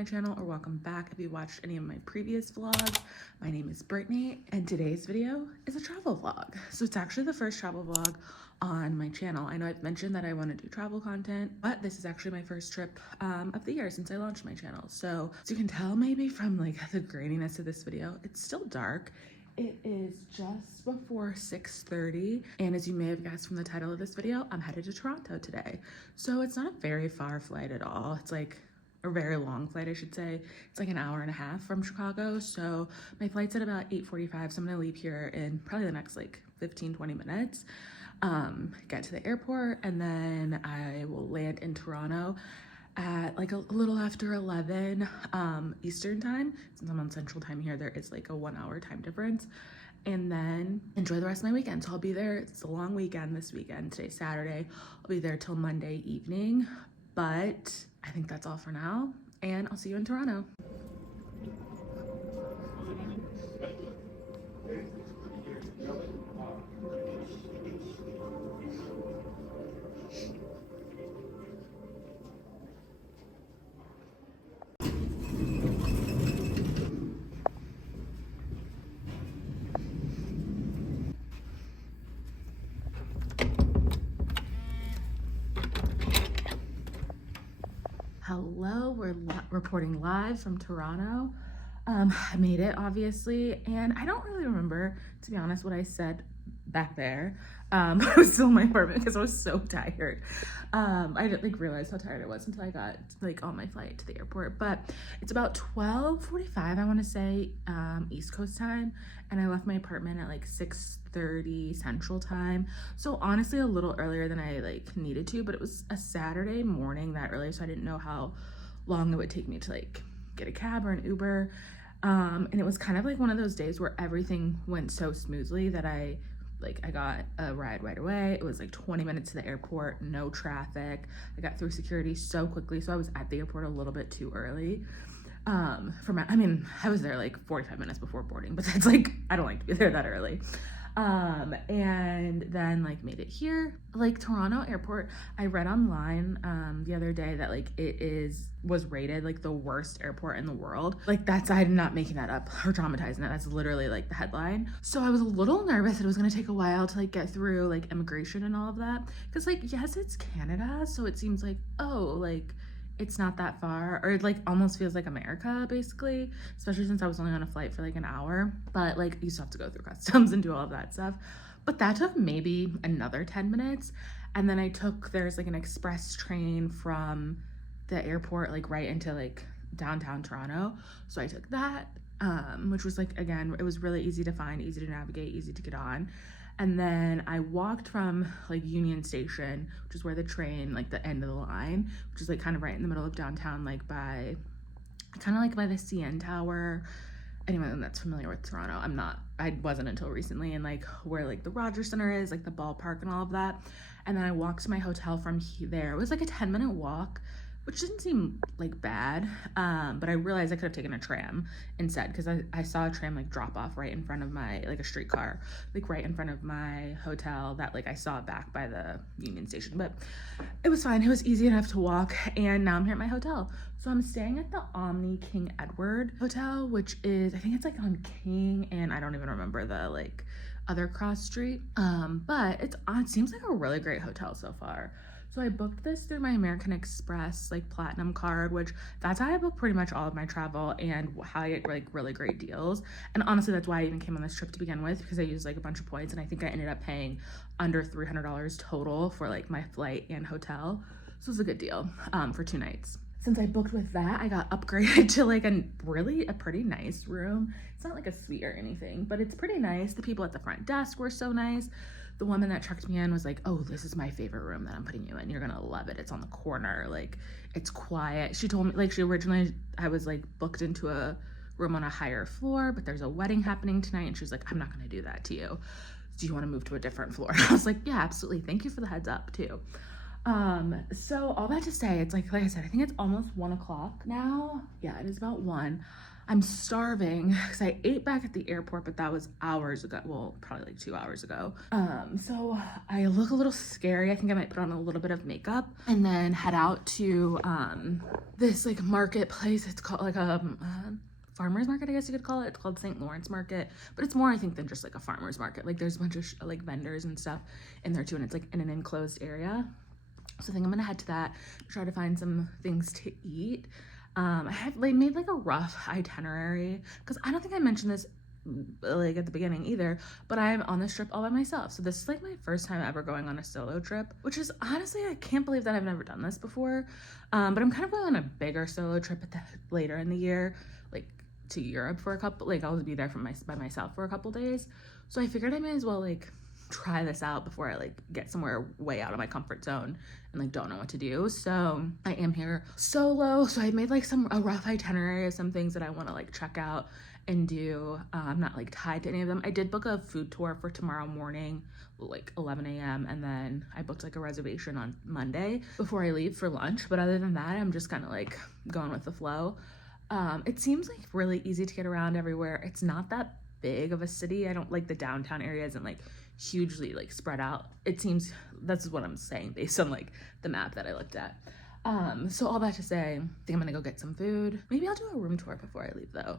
my channel or welcome back if you watched any of my previous vlogs. My name is Brittany and today's video is a travel vlog. So it's actually the first travel vlog on my channel. I know I've mentioned that I want to do travel content, but this is actually my first trip of the year since I launched my channel. So as you can tell maybe from like the graininess of this video, it's still dark. It is just before 6:30, and as you may have guessed from the title of this video, I'm headed to Toronto today. So it's not a very far flight at all. It's like a very long flight, I should say. It's like an hour and a half from Chicago. So my flight's at about 8:45, so I'm gonna leave here in probably the next like 15-20 minutes, get to the airport, and then I will land in Toronto at like a little after 11 Eastern time. Since I'm on Central time here, there is like a 1 hour time difference, and then enjoy the rest of my weekend. So I'll be there. It's a long weekend this weekend. Today's Saturday. I'll be there till Monday evening, but I think that's all for now, and I'll see you in Toronto. Hello, we're reporting live from Toronto. I made it, obviously, and I don't really remember, to be honest, what I said back there. I was still in my apartment because I was so tired. I didn't like realize how tired I was until I got like on my flight to the airport. But it's about 12:45, I want to say, East Coast time, and I left my apartment at like 6:30 Central time. So honestly, a little earlier than I like needed to, but it was a Saturday morning that early, so I didn't know how long it would take me to like get a cab or an Uber. And it was kind of like one of those days where everything went so smoothly that I got a ride right away. It was like 20 minutes to the airport, no traffic. I got through security so quickly, so I was at the airport a little bit too early. I was there like 45 minutes before boarding, but that's like, I don't like to be there that early. And then like made it here. Like Toronto airport, I read online the other day that like was rated like the worst airport in the world. Like I'm not making that up or dramatizing that. That's literally like the headline. So I was a little nervous that it was gonna take a while to like get through like immigration and all of that. Cause like, yes, it's Canada, so it seems like, oh, like it's not that far, or it like almost feels like America basically, especially since I was only on a flight for like an hour, but like you still have to go through customs and do all of that stuff. But that took maybe another 10 minutes. And then there's like an express train from the airport like right into like downtown Toronto. So I took that, which was like, again, it was really easy to find, easy to navigate, easy to get on. And then I walked from like Union Station, which is where the train, like the end of the line, which is like kind of right in the middle of downtown, like by the CN Tower. Anyone that's familiar with Toronto, I wasn't until recently, and like where like the Rogers Center is, like the ballpark and all of that. And then I walked to my hotel from there. It was like a 10-minute walk, which didn't seem like bad, but I realized I could have taken a tram instead, because I saw a tram like drop off right in front of my, like a streetcar, like right in front of my hotel that like I saw back by the Union Station. But it was fine, it was easy enough to walk, and now I'm here at my hotel. So I'm staying at the Omni King Edward Hotel, which is, I think it's like on King, and I don't even remember the like other cross street, but it seems like a really great hotel so far. So I booked this through my American Express like Platinum card, which that's how I book pretty much all of my travel and how I get like really great deals. And honestly, that's why I even came on this trip to begin with, because I used like a bunch of points, and I think I ended up paying under $300 total for like my flight and hotel. So it was a good deal for 2 nights. Since I booked with that, I got upgraded to like a pretty nice room. It's not like a suite or anything, but it's pretty nice. The people at the front desk were so nice. The woman that checked me in was like, oh, this is my favorite room that I'm putting you in. You're gonna love it. It's on the corner, like it's quiet. She told me like I was like booked into a room on a higher floor, but there's a wedding happening tonight, and she was like, I'm not gonna do that to you. Do you want to move to a different floor? And I was like, yeah, absolutely. Thank you for the heads up too. So all that to say, it's like I said, I think it's almost 1 o'clock now. Yeah, it is about 1. I'm starving because I ate back at the airport, but that was hours ago. Well, probably like 2 hours ago. So I look a little scary. I think I might put on a little bit of makeup and then head out to this like marketplace. It's called like a farmer's market, I guess you could call it. It's called St. Lawrence Market, but it's more, I think, than just like a farmer's market. Like there's a bunch of like vendors and stuff in there too, and it's like in an enclosed area. So I think I'm gonna head to that, try to find some things to eat. I have like made like a rough itinerary because I don't think I mentioned this like at the beginning either, but I'm on this trip all by myself. So this is like my first time ever going on a solo trip, which is honestly, I can't believe that I've never done this before. But I'm kind of going on a bigger solo trip later in the year, like to Europe for a couple, like I'll be there by myself for a couple days. So I figured I may as well like try this out before I like get somewhere way out of my comfort zone and like don't know what to do. So I am here solo. So I made like a rough itinerary of some things that I want to like check out and do. I'm not like tied to any of them. I did book a food tour for tomorrow morning, like 11 a.m. and then I booked like a reservation on Monday before I leave for lunch. But other than that, I'm just kind of like going with the flow. It seems like really easy to get around everywhere. It's not that big of a city. I don't like the downtown area isn't like hugely like spread out. It seems, that's what I'm saying based on like the map that I looked at. So all that to say, I think I'm gonna go get some food. Maybe I'll do a room tour before I leave though.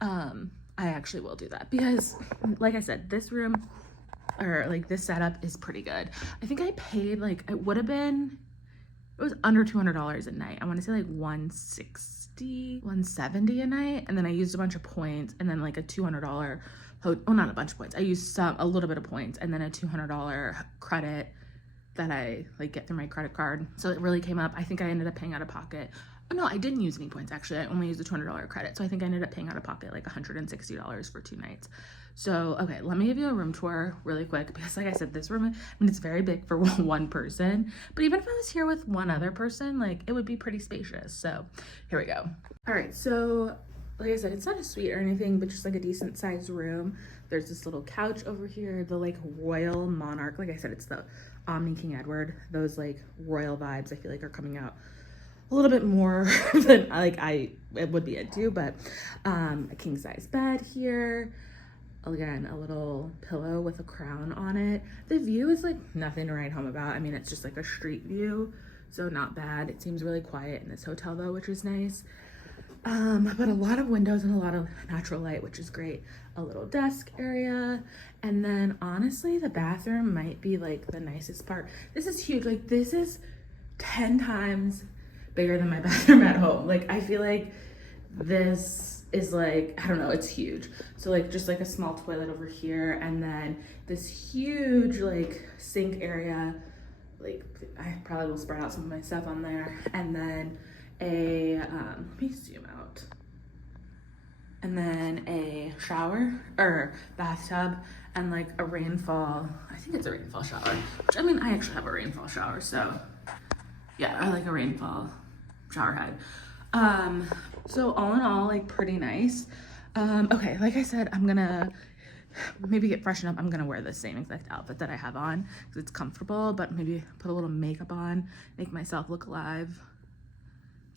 I actually will do that because like I said, this room or like this setup is pretty good. I think I paid like, it was under $200 a night. I want to say like 160, 170 a night. And then I used a bunch of points and then like a $200, well, not a bunch of points. I used a little bit of points and then a $200 credit that I like get through my credit card. So it really came up. I think I ended up paying out of pocket. Oh no, I didn't use any points actually. I only used a $200 credit. So I think I ended up paying out of pocket like $160 for 2 nights. So, okay, let me give you a room tour really quick because like I said, this room, I mean, it's very big for one person, but even if I was here with one other person, like it would be pretty spacious. So here we go. All right, so like I said, it's not a suite or anything, but just like a decent sized room. There's this little couch over here, the like royal monarch. Like I said, it's the Omni King Edward. Those like royal vibes I feel like are coming out a little bit more than like it would be into, but a king size bed here. Again, a little pillow with a crown on it. The view is like nothing to write home about. I mean, it's just like a street view, so not bad. It seems really quiet in this hotel though, which is nice. But a lot of windows and a lot of natural light, which is great. A little desk area. And then honestly, the bathroom might be like the nicest part. This is huge. Like this is 10 times bigger than my bathroom at home. Like I feel like this is like, I don't know, it's huge. So like just like a small toilet over here and then this huge like sink area. Like I probably will spread out some of my stuff on there. And then let me zoom out. And then a shower or bathtub and like a rainfall. I think it's a rainfall shower, which I mean, I actually have a rainfall shower. So yeah, I like a rainfall shower head. So all in all, like pretty nice. Okay, like I said, I'm gonna maybe get freshened up. I'm gonna wear the same exact outfit that I have on because it's comfortable, but maybe put a little makeup on, make myself look alive.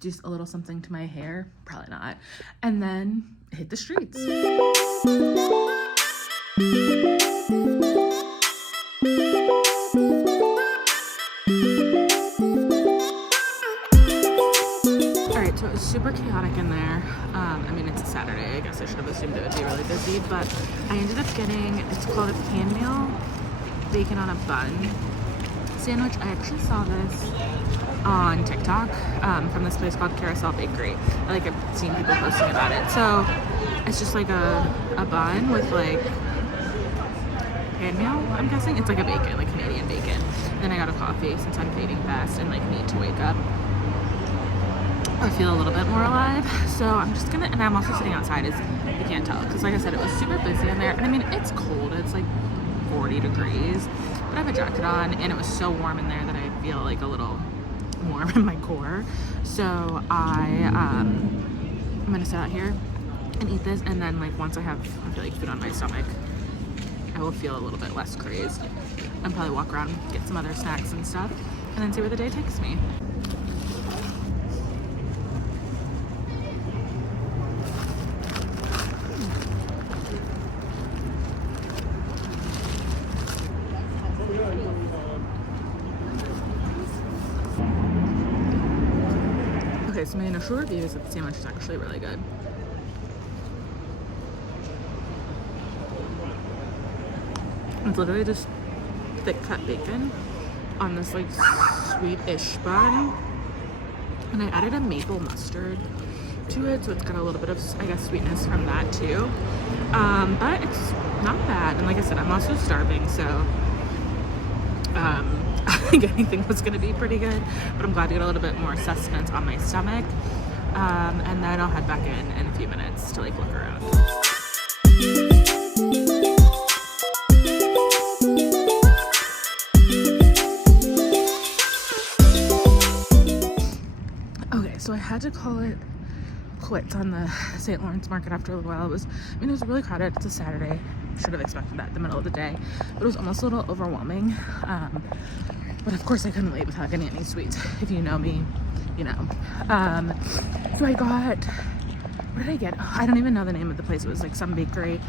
Just a little something to my hair, probably not. And then hit the streets. So it was super chaotic in there. I mean, it's a Saturday. I guess I should have assumed it would be really busy, but I ended up getting, it's called a pan meal, bacon on a bun sandwich. I actually saw this on TikTok from this place called Carousel Bakery. I've seen people posting about it. So it's just like a bun with like pan meal, I'm guessing. It's like a bacon, like Canadian bacon. Then I got a coffee since I'm feeling fast and like need to wake up or feel a little bit more alive. So I'm just gonna, and I'm also sitting outside as you can't tell, because like I said, it was super busy in there. And I mean, it's cold, it's like 40 degrees, but I have a jacket on and it was so warm in there that I feel like a little warm in my core. So I'm gonna sit out here and eat this, and then like once I feel like food on my stomach, I will feel a little bit less crazed and probably walk around, get some other snacks and stuff, and then see where the day takes me. so my initial review is that the sandwich is actually really good. It's literally just thick cut bacon on this like sweet-ish bun, and I added a maple mustard to it, so it's got a little bit of, I guess, sweetness from that too. But it's not bad, and like I said, I'm also starving, so I think anything was gonna be pretty good, but I'm glad to get a little bit more sustenance on my stomach, and then I'll head back in a few minutes to like look around. Okay, so I had to call it quits on the St. Lawrence market after a little while. It was really crowded. It's a Saturday. Should have expected that in the middle of the day, but it was almost a little overwhelming. But of course I couldn't leave without getting any sweets. If you know me, you know. So I got, what did I get? Oh, I don't even know the name of the place. It was like some bakery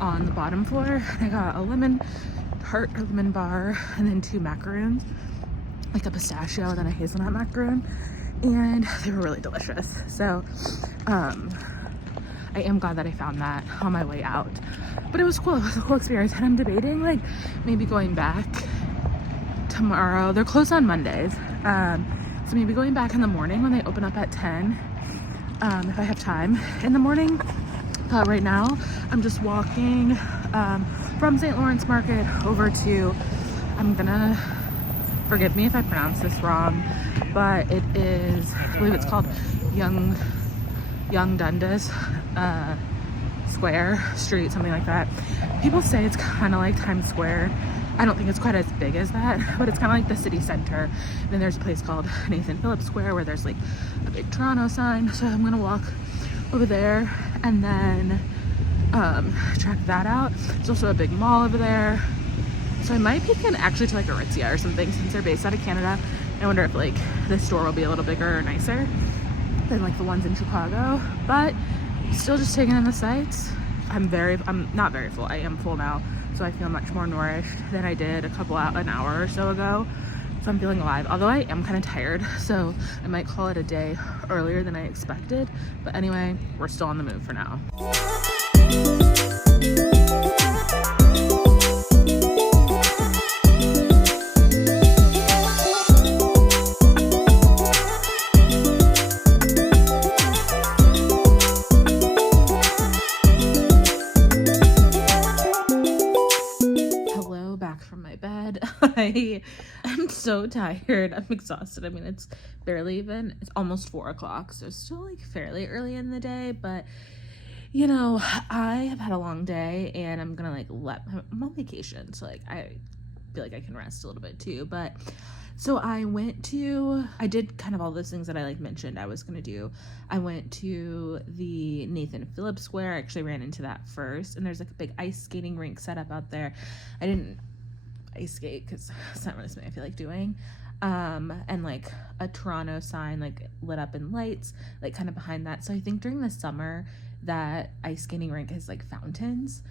on the bottom floor. I got a lemon tart or lemon bar, and then 2 macaroons, like a pistachio and then a hazelnut macaroon, and they were really delicious. So I am glad that I found that on my way out, but it was cool. It was a cool experience, and I'm debating like maybe going back tomorrow. They're closed on Mondays, so maybe going back in the morning when they open up at 10, if I have time in the morning. Right now I'm just walking from St. Lawrence Market over to, I'm gonna, forgive me if I pronounce this wrong, but it is, I believe it's called Yonge-dondas Square, Street, something like that. People say it's kind of like Times Square. I don't think it's quite as big as that, but it's kind of like the city center. And then there's a place called Nathan Phillips Square where there's like a big Toronto sign. So I'm gonna walk over there and then check that out. There's also a big mall over there. So I might peek in actually to like Aritzia or something, since they're based out of Canada. I wonder if like this store will be a little bigger or nicer than like the ones in Chicago, but still just taking in the sights. I'm not very full. I am full now, so I feel much more nourished than I did an hour or so ago. So I'm feeling alive, although I am kind of tired, so I might call it a day earlier than I expected. But anyway, we're still on the move for now. I'm so tired. I'm exhausted. I mean, it's almost 4 o'clock, so it's still like fairly early in the day, but you know, I have had a long day, and I'm gonna I'm on vacation, so like I feel like I can rest a little bit too. But so I did kind of all those things that I like mentioned I was gonna do. I went to the Nathan Phillips Square. I actually ran into that first, and there's like a big ice skating rink set up out there. I didn't ice skate because it's not really something I feel like doing, and like a Toronto sign like lit up in lights like kind of behind that. So I think during the summer that ice skating rink has like fountains,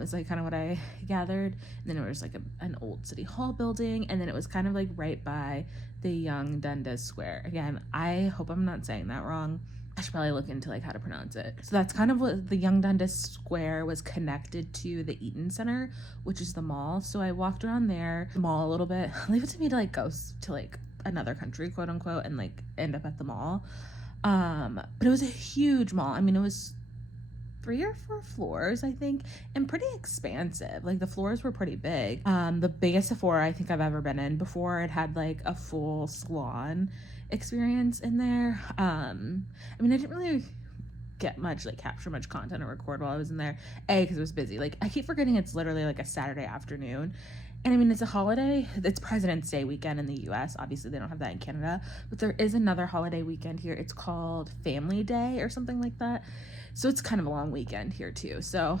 is like kind of what I gathered. And then it was like an old city hall building, and then it was kind of like right by the Yonge-dondas Square. Again, I hope I'm not saying that wrong. I should probably look into like how to pronounce it. So that's kind of what the Yonge-dondas Square was connected to, the Eaton Center, which is the mall. So I walked around there, the mall a little bit. Leave it to me to like go to like another country, quote unquote, and like end up at the mall. But it was a huge mall. I mean, it was 3 or 4 floors, I think, and pretty expansive. Like the floors were pretty big. The biggest Sephora I think I've ever been in before. It had like a full salon experience in there. I mean, I didn't really capture much content or record while I was in there, because it was busy. Like I keep forgetting it's literally like a Saturday afternoon, and I mean, it's a holiday. It's President's Day weekend in the US. Obviously they don't have that in Canada, but there is another holiday weekend here. It's called Family Day or something like that, so it's kind of a long weekend here too. So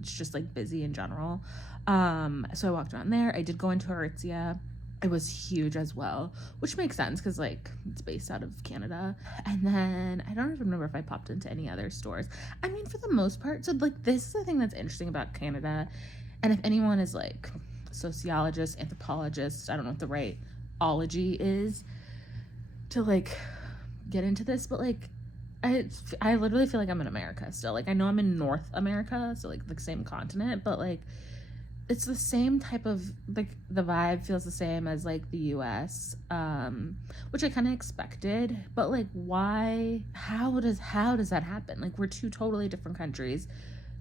it's just like busy in general. So I walked around there. I did go into Aritzia. It was huge as well, which makes sense because like it's based out of Canada. And then I don't even remember if I popped into any other stores. I mean, for the most part. So like this is the thing that's interesting about Canada. And if anyone is like sociologist, anthropologist, I don't know what the right ology is to like get into this, but like I literally feel like I'm in America still. Like, I know I'm in North America, so like the same continent, but like it's the same type of, like, the vibe feels the same as like the US, which I kind of expected, but like why, how does that happen? Like, we're two totally different countries.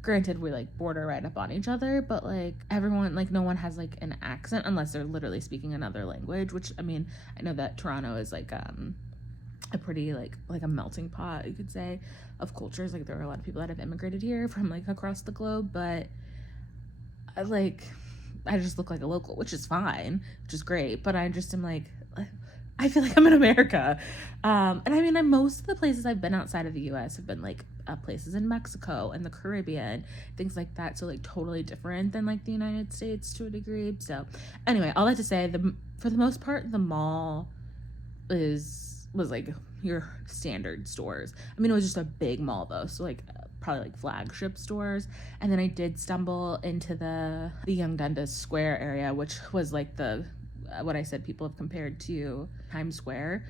Granted, we like border right up on each other, but like everyone, like no one has like an accent unless they're literally speaking another language, which I mean, I know that Toronto is like a pretty like a melting pot, you could say, of cultures. Like, there are a lot of people that have immigrated here from like across the globe, but I just look like a local, which is fine, which is great, but I just am like, I feel like I'm in America. And I mean, most of the places I've been outside of the US have been like places in Mexico and the Caribbean, things like that. So like totally different than like the United States to a degree. So anyway, all that to say, for the most part, the mall was like your standard stores. I mean, it was just a big mall though, so like probably like flagship stores. And then I did stumble into the Yonge-dondas Square area, which was like the what I said people have compared to Times Square,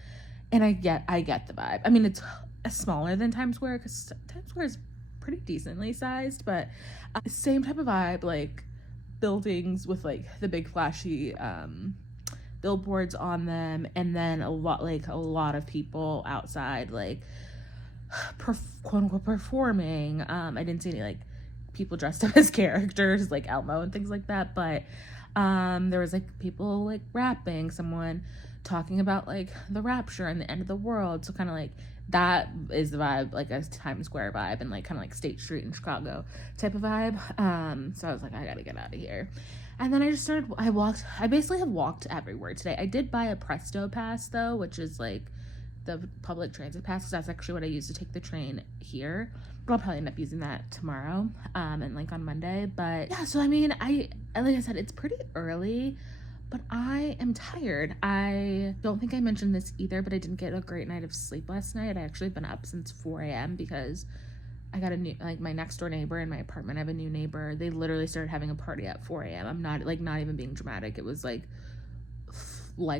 and I get the vibe. I mean, it's smaller than Times Square because Times Square is pretty decently sized, but same type of vibe, like buildings with like the big flashy billboards on them, and then a lot of people outside, like quote unquote performing. I didn't see any like people dressed up as characters like Elmo and things like that, but there was like people like rapping, someone talking about like the rapture and the end of the world. So kind of like that is the vibe, like a Times Square vibe, and like kind of like State Street in Chicago type of vibe. So I was like, I gotta get out of here. And then I basically have walked everywhere today. I did buy a Presto pass though, which is like the public transit pass, because that's actually what I use to take the train here. But I'll probably end up using that tomorrow, and like on Monday. But yeah, so I mean, like I said, it's pretty early, but I am tired. I don't think I mentioned this either, but I didn't get a great night of sleep last night. I actually been up since 4 a.m. because I got a new, like my next door neighbor in my apartment. I have a new neighbor. They literally started having a party at 4 a.m. I'm not even being dramatic. It was like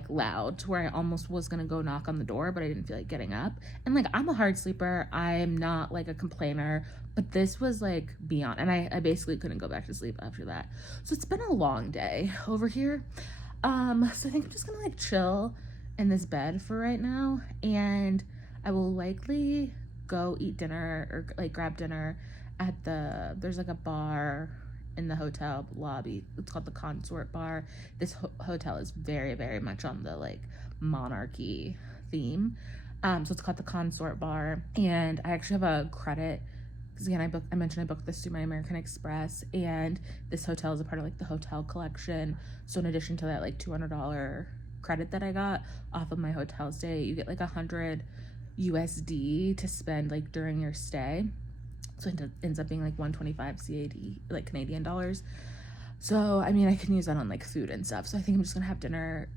loud to where I almost was gonna go knock on the door, but I didn't feel like getting up. And like, I'm a hard sleeper, I'm not like a complainer, but this was like beyond, and I basically couldn't go back to sleep after that. So it's been a long day over here. So I think I'm just gonna like chill in this bed for right now, and I will likely go eat dinner or like grab dinner at there's like a bar in the hotel lobby. It's called the Consort Bar. This hotel is very, very much on the like monarchy theme. So it's called the Consort Bar, and I actually have a credit because again, I mentioned I booked this through my American Express, and this hotel is a part of like the hotel collection. So in addition to that like $200 credit that I got off of my hotel stay, you get like 100 USD to spend like during your stay. So it ends up being like 125 CAD, like Canadian dollars. So I mean, I can use that on like food and stuff. So I think I'm just gonna have dinner,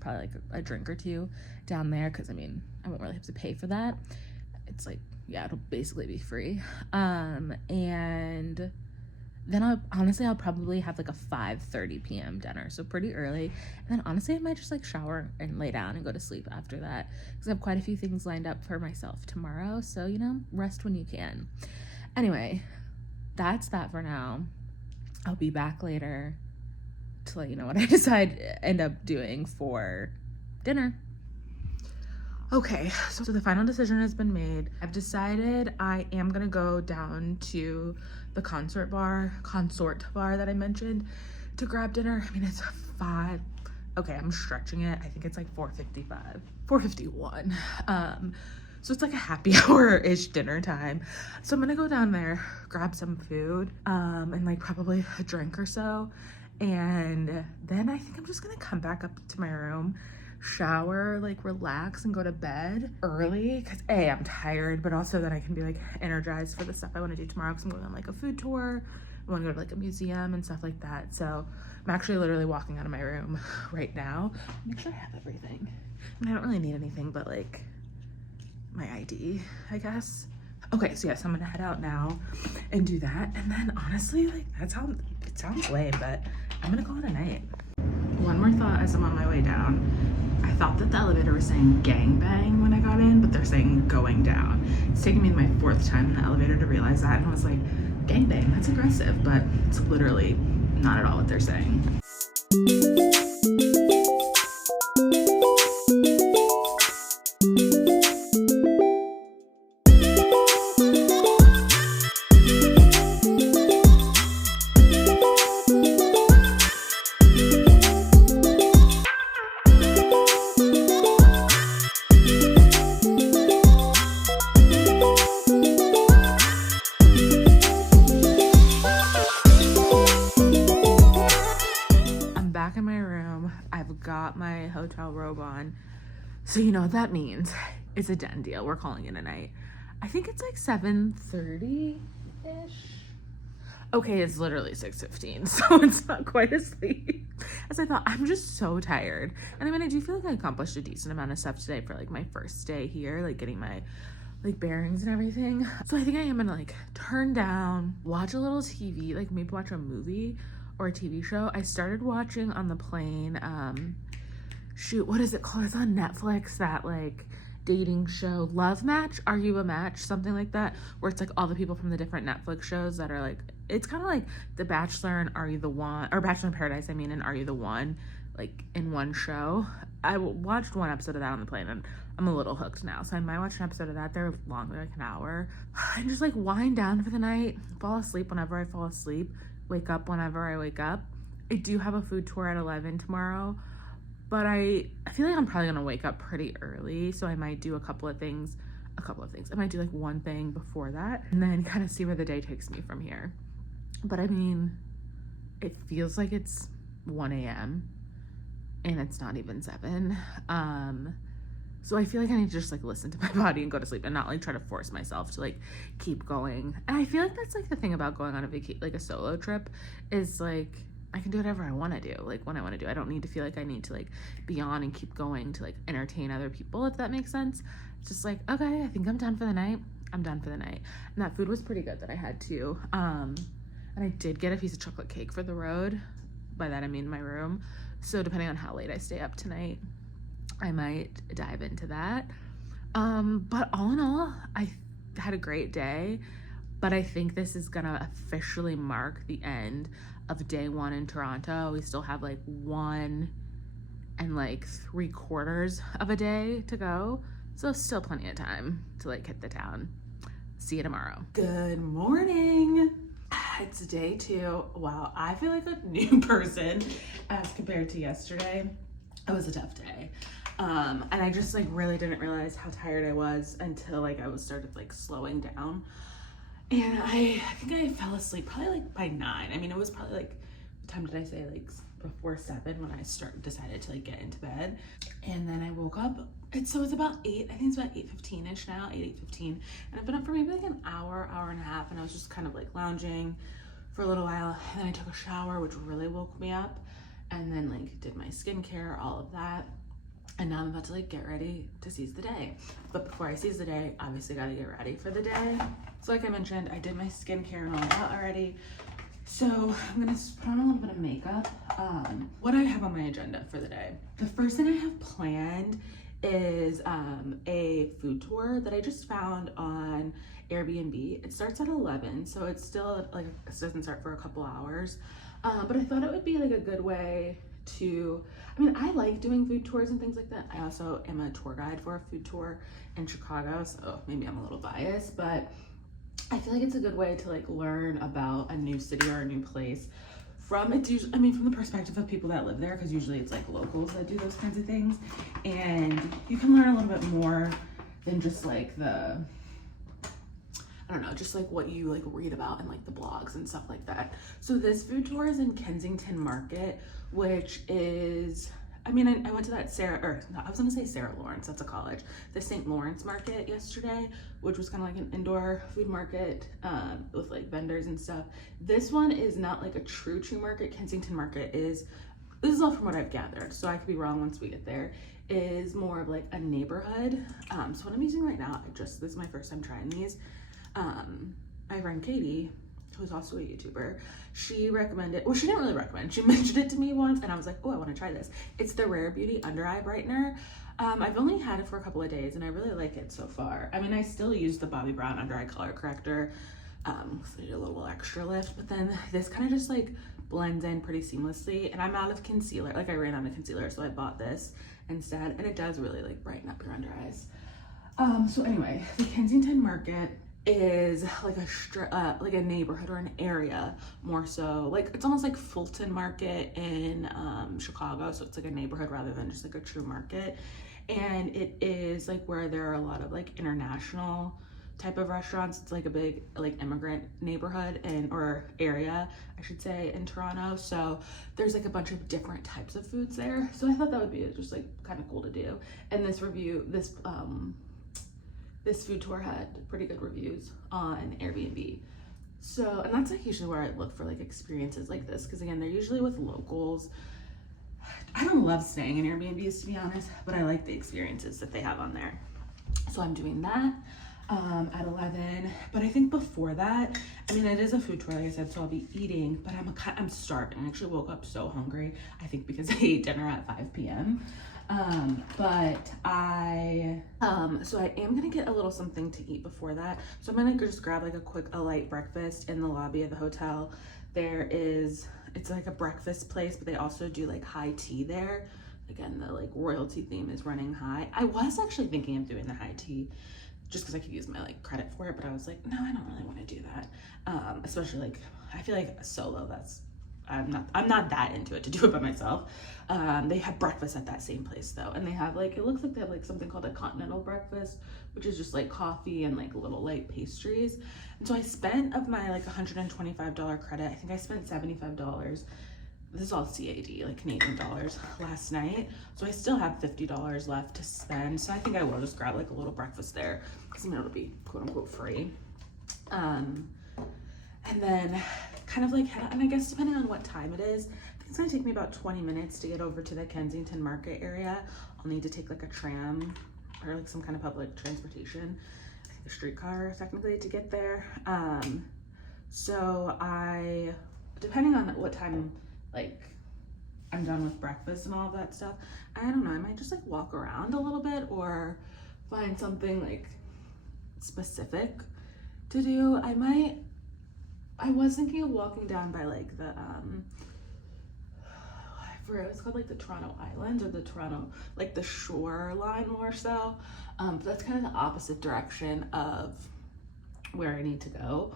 probably like a drink or two down there, because I mean, I won't really have to pay for that. It's like, yeah, it'll basically be free. And then I'll probably have like a 5:30 p.m. dinner, so pretty early. And then honestly, I might just like shower and lay down and go to sleep after that, because I have quite a few things lined up for myself tomorrow. So, you know, rest when you can. Anyway, that's that for now. I'll be back later to let you know what I end up doing for dinner. Okay, so the final decision has been made. I've decided I am gonna go down to the Consort Bar that I mentioned to grab dinner. I mean, it's 5. Okay, I'm stretching it. I think it's like 4:51. So it's like a happy hour-ish dinner time. So I'm gonna go down there, grab some food, and like probably a drink or so. And then I think I'm just gonna come back up to my room, shower, like relax, and go to bed early, because I'm tired, but also that I can be like energized for the stuff I want to do tomorrow, because I'm going on like a food tour. I want to go to like a museum and stuff like that. So I'm actually literally walking out of my room right now. Make sure I have everything. I mean, I don't really need anything but like my ID, I guess. Okay, so yes, I'm gonna head out now and do that. And then honestly, like it sounds lame, but I'm gonna call it a night. One more thought as I'm on my way down. I thought that the elevator was saying gangbang when I got in, but they're saying going down. It's taken me my 4th time in the elevator to realize that, and I was like, gangbang, that's aggressive, but it's literally not at all what they're saying. In my room, I've got my hotel robe on, so you know what that means. It's a done deal. We're calling it a night. I think it's like 7:30 ish. Okay, it's literally 6:15, so it's not quite as late as I thought. I'm just so tired, and I mean, I do feel like I accomplished a decent amount of stuff today for like my first day here, like getting my like bearings and everything. So I think I am gonna like turn down, watch a little TV, like maybe watch a movie or a TV show. I started watching on the plane, shoot, what is it called? It's on Netflix, that like dating show, Love Match, Are You a Match? Something like that, where it's like all the people from the different Netflix shows that are like, it's kind of like The Bachelor and Are You the One, or Bachelor in Paradise, I mean, and Are You the One, like in one show. I watched one episode of that on the plane, and I'm a little hooked now, so I might watch an episode of that. They're long, they're like an hour, and just like wind down for the night, fall asleep whenever I fall asleep, wake up whenever I wake up. I do have a food tour at 11 tomorrow, but I feel like I'm probably gonna wake up pretty early, so I might do a couple of things. I might do like one thing before that, and then kind of see where the day takes me from here. But I mean, it feels like it's 1 a.m. and it's not even 7. So I feel like I need to just like listen to my body and go to sleep, and not like try to force myself to like keep going. And I feel like that's like the thing about going on a solo trip, is like I can do whatever I want to do, like when I want to do. I don't need to feel like I need to like be on and keep going to like entertain other people, if that makes sense. It's just like, okay, I think I'm done for the night. I'm done for the night. And that food was pretty good that I had too. And I did get a piece of chocolate cake for the road. By that I mean my room. So depending on how late I stay up tonight, I might dive into that. But all in all, I had a great day, but I think this is gonna officially mark the end of day 1 in Toronto. We still have like 1 and like 3/4 of a day to go, so still plenty of time to like hit the town. See you tomorrow. Good morning. It's day 2. Wow, I feel like a new person as compared to yesterday. It was a tough day. And I just like really didn't realize how tired I was until like I started like slowing down. And I think I fell asleep probably like by 9. I mean, it was probably like, what time did I say? Like before 7 when I decided to like get into bed. And then I woke up. It's about 8. I think it's about 8:15ish now, 8:15. And I've been up for maybe like an hour and a half. And I was just kind of like lounging for a little while. And then I took a shower, which really woke me up. And then like did my skincare, all of that. And now I'm about to like get ready to seize the day. But before I seize the day, obviously gotta get ready for the day. So like I mentioned, I did my skincare and all that already. So I'm gonna put on a little bit of makeup. What I have on my agenda for the day. The first thing I have planned is a food tour that I just found on Airbnb. It starts at 11, so it's still like, it doesn't start for a couple hours. But I thought it would be like a good way to, I mean, I like doing food tours and things like that. I also am a tour guide for a food tour in Chicago, so maybe I'm a little biased, but I feel like it's a good way to like learn about a new city or a new place from the perspective of people that live there, because usually it's like locals that do those kinds of things, and you can learn a little bit more than just like the, I don't know, just like what you like read about in like the blogs and stuff like that. So this food tour is in Kensington Market, which is, I mean, I went to that I was gonna say Sarah Lawrence, that's a college, the St. Lawrence Market yesterday, which was kind of like an indoor food market with like vendors and stuff. This one is not like a true market. Kensington Market is, this is all from what I've gathered, so I could be wrong once we get there, is more of like a neighborhood. So what I'm using right now, this is my first time trying these. My friend Katie, who's also a YouTuber, she recommended, well, she didn't really recommend, she mentioned it to me once and I was like, oh, I want to try this. It's the Rare Beauty Under Eye Brightener. I've only had it for a couple of days and I really like it so far. I mean, I still use the Bobbi Brown Under Eye Color Corrector, so I need a little extra lift, but then this kind of just like blends in pretty seamlessly. And I'm out of concealer, like I ran out of concealer, so I bought this instead, and it does really like brighten up your under eyes. So anyway, the Kensington Market is like a neighborhood or an area, more so like it's almost like Fulton Market in Chicago, so it's like a neighborhood rather than just like a true market. And it is like where there are a lot of like international type of restaurants. It's like a big like immigrant neighborhood or area, I should say, in Toronto. So there's like a bunch of different types of foods there. So I thought that would be just like kind of cool to do. And this food tour had pretty good reviews on Airbnb. So, and that's like usually where I look for like experiences like this, because again, they're usually with locals. I don't love staying in Airbnbs, to be honest, but I like the experiences that they have on there. So I'm doing that at 11. But I think before that, I mean, it is a food tour, like I said, so I'll be eating, but I'm starving. I actually woke up so hungry, I think because I ate dinner at 5 p.m. So I am gonna get a little something to eat before that. So I'm gonna just grab like a light breakfast in the lobby of the hotel. It's like a breakfast place, but they also do like high tea there. Again, the like royalty theme is running high. I was actually thinking of doing the high tea just because I could use my like credit for it, but I was like, no, I don't really want to do that. Especially like, I feel like solo, I'm not that into it to do it by myself. They have breakfast at that same place though, and they have like, it looks like they have like something called a continental breakfast, which is just like coffee and like little light pastries. And so I spent of my like $125 credit, I think I spent $75. This is all CAD, like Canadian dollars, last night. So I still have $50 left to spend. So I think I will just grab like a little breakfast there, because you know, it'll be quote unquote free. And then kind of like, and I guess depending on what time it is, I think it's gonna take me about 20 minutes to get over to the Kensington Market area. I'll need to take like a tram or like some kind of public transportation, I think a streetcar technically, to get there. So depending on what time like I'm done with breakfast and all of that stuff, I don't know, I might just like walk around a little bit or find something like specific to do. I was thinking of walking down by like the I forget what it's called, like the Toronto Islands or the Toronto, like the shoreline more so. But that's kind of the opposite direction of where I need to go.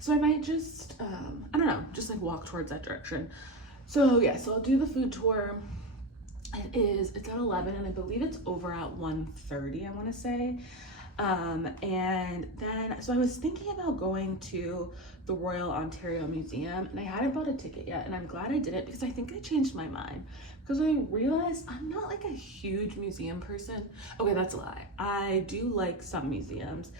So I might just, I don't know, just like walk towards that direction. So yeah, so I'll do the food tour. It's at 11 and I believe it's over at 1:30, I wanna say. And then, so I was thinking about going to the Royal Ontario Museum, and I hadn't bought a ticket yet, and I'm glad I didn't, because I think I changed my mind, because I realized I'm not like a huge museum person. Okay, that's a lie. I do like some museums,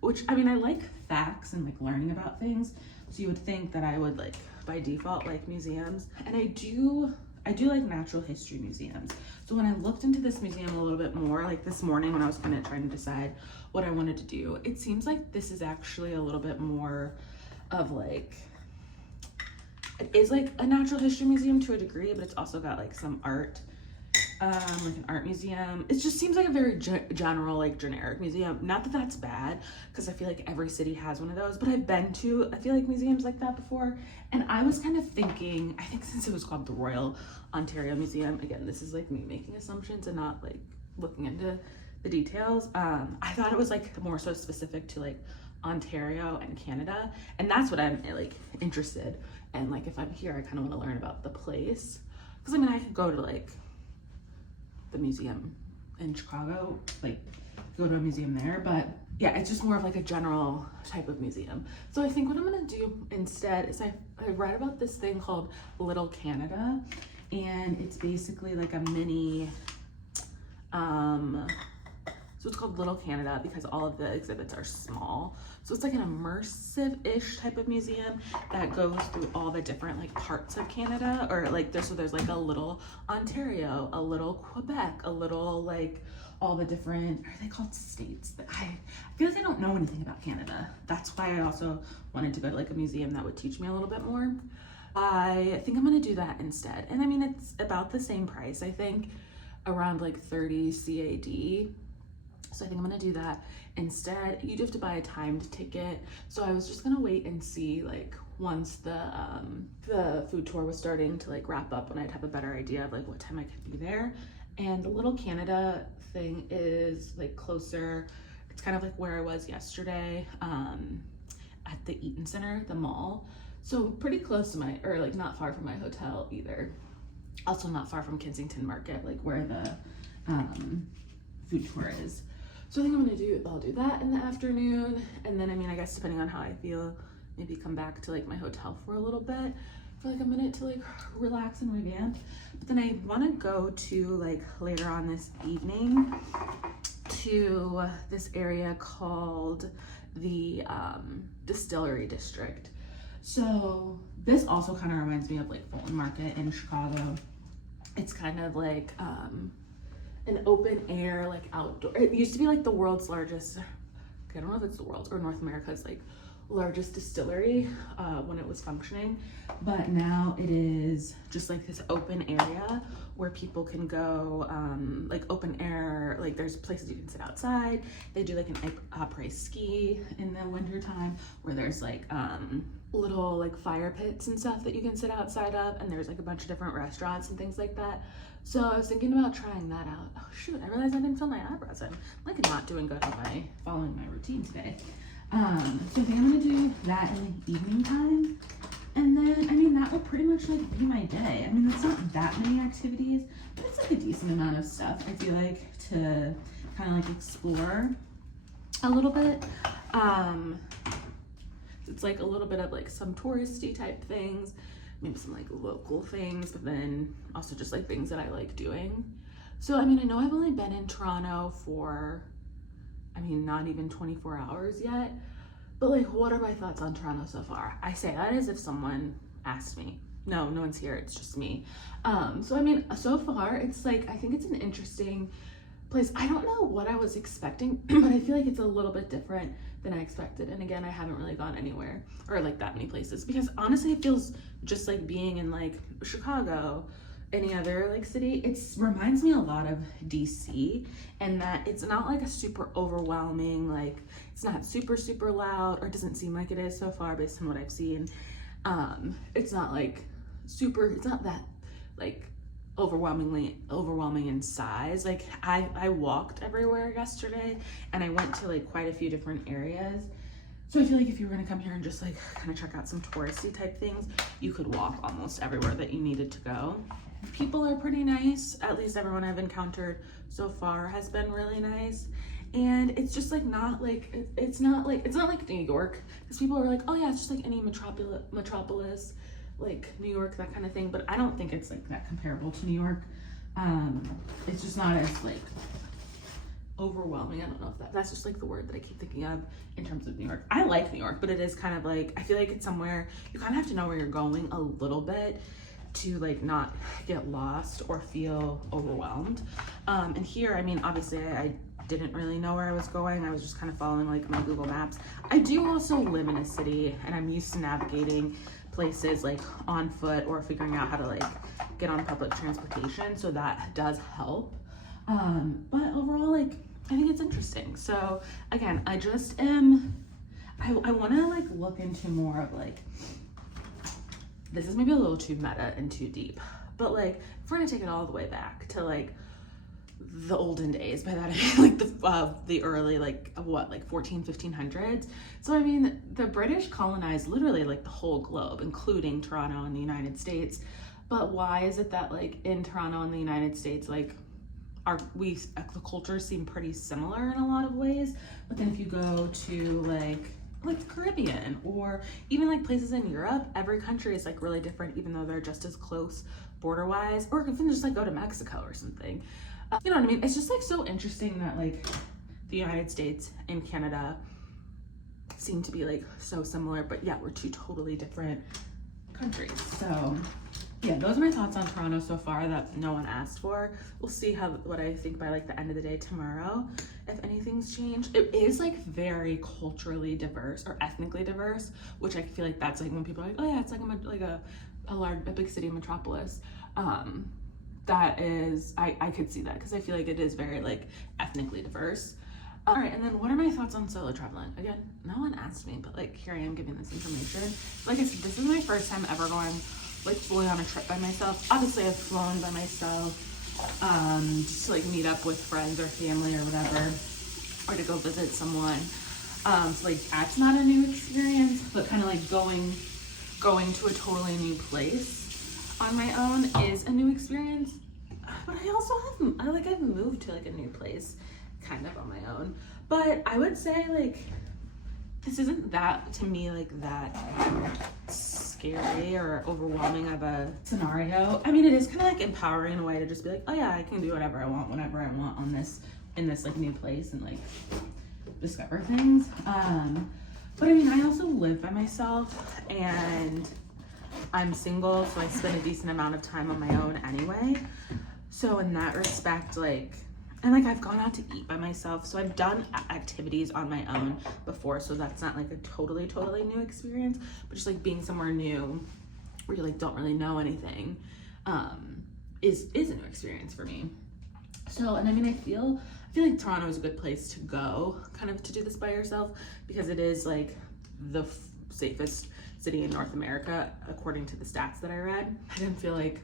which, I mean, I like facts and like learning about things, so you would think that I would like by default like museums, and I do like natural history museums. So when I looked into this museum a little bit more, like this morning when I was kind of trying to decide what I wanted to do, it seems like this is actually a little bit more of like, it is like a natural history museum to a degree, but it's also got like some art, like an art museum. It just seems like a very general, like generic museum. Not that that's bad, because I feel like every city has one of those, but I've been to, I feel like museums like that before. And I was kind of thinking, I think since it was called the Royal Ontario Museum, again, this is like me making assumptions and not like looking into the details. I thought it was like more so specific to like Ontario and Canada. And that's what I'm like interested in. Like if I'm here, I kind of want to learn about the place. Because I mean, I could go to like the museum in Chicago, like go to a museum there, but yeah, it's just more of like a general type of museum. So I think what I'm gonna do instead is I read about this thing called Little Canada, and it's basically like a mini So it's called Little Canada because all of the exhibits are small. So it's like an immersive-ish type of museum that goes through all the different like parts of Canada, or like there's like a little Ontario, a little Quebec, a little like all the different, are they called states? I feel like I don't know anything about Canada. That's why I also wanted to go to like a museum that would teach me a little bit more. I think I'm gonna do that instead. And I mean, it's about the same price, I think, around like 30 CAD. So I think I'm gonna do that instead. You do have to buy a timed ticket. So I was just gonna wait and see like once the food tour was starting to like wrap up, when I'd have a better idea of like what time I could be there. And the Little Canada thing is like closer. It's kind of like where I was yesterday at the Eaton Center, the mall. So pretty close to my, or like not far from my hotel either. Also not far from Kensington Market, like where the food tour is. So I think I'll do that in the afternoon. And then, I mean, I guess depending on how I feel, maybe come back to like my hotel for a little bit, for like a minute to like relax and revamp. But then I want to go to like later on this evening to this area called the Distillery District. So this also kind of reminds me of like Fulton Market in Chicago. It's kind of like an open air, like outdoor. It used to be like the world's largest, okay, I don't know if it's the world's or North America's like largest distillery when it was functioning, but now it is just like this open area where people can go, like open air, like there's places you can sit outside. They do like an après ski in the winter time where there's like little like fire pits and stuff that you can sit outside of, and there's like a bunch of different restaurants and things like that. So I was thinking about trying that out. Oh shoot, I realized I didn't film my eyebrows. I'm like not doing good on following my routine today. So I think I'm gonna do that in the evening time. And then, I mean, that will pretty much like be my day. I mean, it's not that many activities, but it's like a decent amount of stuff, I feel like, to kind of like explore a little bit. It's like a little bit of like some touristy type things, maybe some like local things, but then also just like things that I like doing. So, I mean, I know I've only been in Toronto for, I mean, not even 24 hours yet, but like, what are my thoughts on Toronto so far? I say that as if someone asked me. No one's here, it's just me. So, I mean, so far, it's like, I think it's an interesting place. I don't know what I was expecting, but I feel like it's a little bit different than I expected. And again, I haven't really gone anywhere or like that many places, because honestly, it feels just like being in like Chicago, any other like city. It reminds me a lot of DC, and that it's not like a super overwhelming, like it's not super loud, or it doesn't seem like it is so far based on what I've seen. It's not like it's not that like overwhelming in size. Like I walked everywhere yesterday, and I went to like quite a few different areas. So I feel like if you were gonna come here and just like kind of check out some touristy type things, you could walk almost everywhere that you needed to go. People are pretty nice. At least everyone I've encountered so far has been really nice. And it's just like it's not like New York, because people are like, oh yeah, it's just like any metropolis, like New York, that kind of thing. But I don't think it's like that comparable to New York. It's just not as like overwhelming. I don't know if that's just like the word that I keep thinking of in terms of New York. I like New York, but it is kind of like, I feel like it's somewhere you kind of have to know where you're going a little bit to like not get lost or feel overwhelmed. And here, I mean, obviously I didn't really know where I was going. I was just kind of following like my Google Maps. I do also live in a city, and I'm used to navigating places like on foot or figuring out how to like get on public transportation, so that does help. But overall, like, I think it's interesting. So again, I want to like look into more of like, this is maybe a little too meta and too deep, but like if we're gonna take it all the way back to like the olden days, by that I mean like the early like 1500s. So I mean, the British colonized literally like the whole globe, including Toronto and the United States. But why is it that like in Toronto and the United States, like the cultures seem pretty similar in a lot of ways, but then if you go to like the Caribbean or even like places in Europe, every country is like really different, even though they're just as close border wise, or even just like go to Mexico or something. You know what I mean? It's just like so interesting that like the United States and Canada seem to be like so similar, but yeah, we're two totally different countries. So yeah, those are my thoughts on Toronto so far that no one asked for. We'll see what I think by like the end of the day tomorrow, if anything's changed. It is like very culturally diverse or ethnically diverse, which I feel like that's like when people are like, oh yeah, it's like a big city metropolis. That is, I could see that because I feel like it is very like ethnically diverse. All right, and then what are my thoughts on solo traveling? Again, no one asked me, but like here I am giving this information. Like I said, this is my first time ever going like fully on a trip by myself. Obviously I've flown by myself, just to like meet up with friends or family or whatever, or to go visit someone. So like that's not a new experience, but kind of like going to a totally new place on my own is a new experience. But I also I've moved to like a new place kind of on my own. But I would say like this isn't that to me like that scary or overwhelming of a scenario. I mean, it is kind of like empowering in a way to just be like, oh yeah, I can do whatever I want whenever I want in this like new place and like discover things. But I mean, I also live by myself and I'm single, so I spend a decent amount of time on my own anyway. So in that respect, like, and like I've gone out to eat by myself, so I've done activities on my own before, so that's not like a totally new experience, but just like being somewhere new where you like don't really know anything is a new experience for me. So, and I mean, I feel like Toronto is a good place to go kind of to do this by yourself because it is like the safest city in North America according to the stats that I read. I didn't feel like,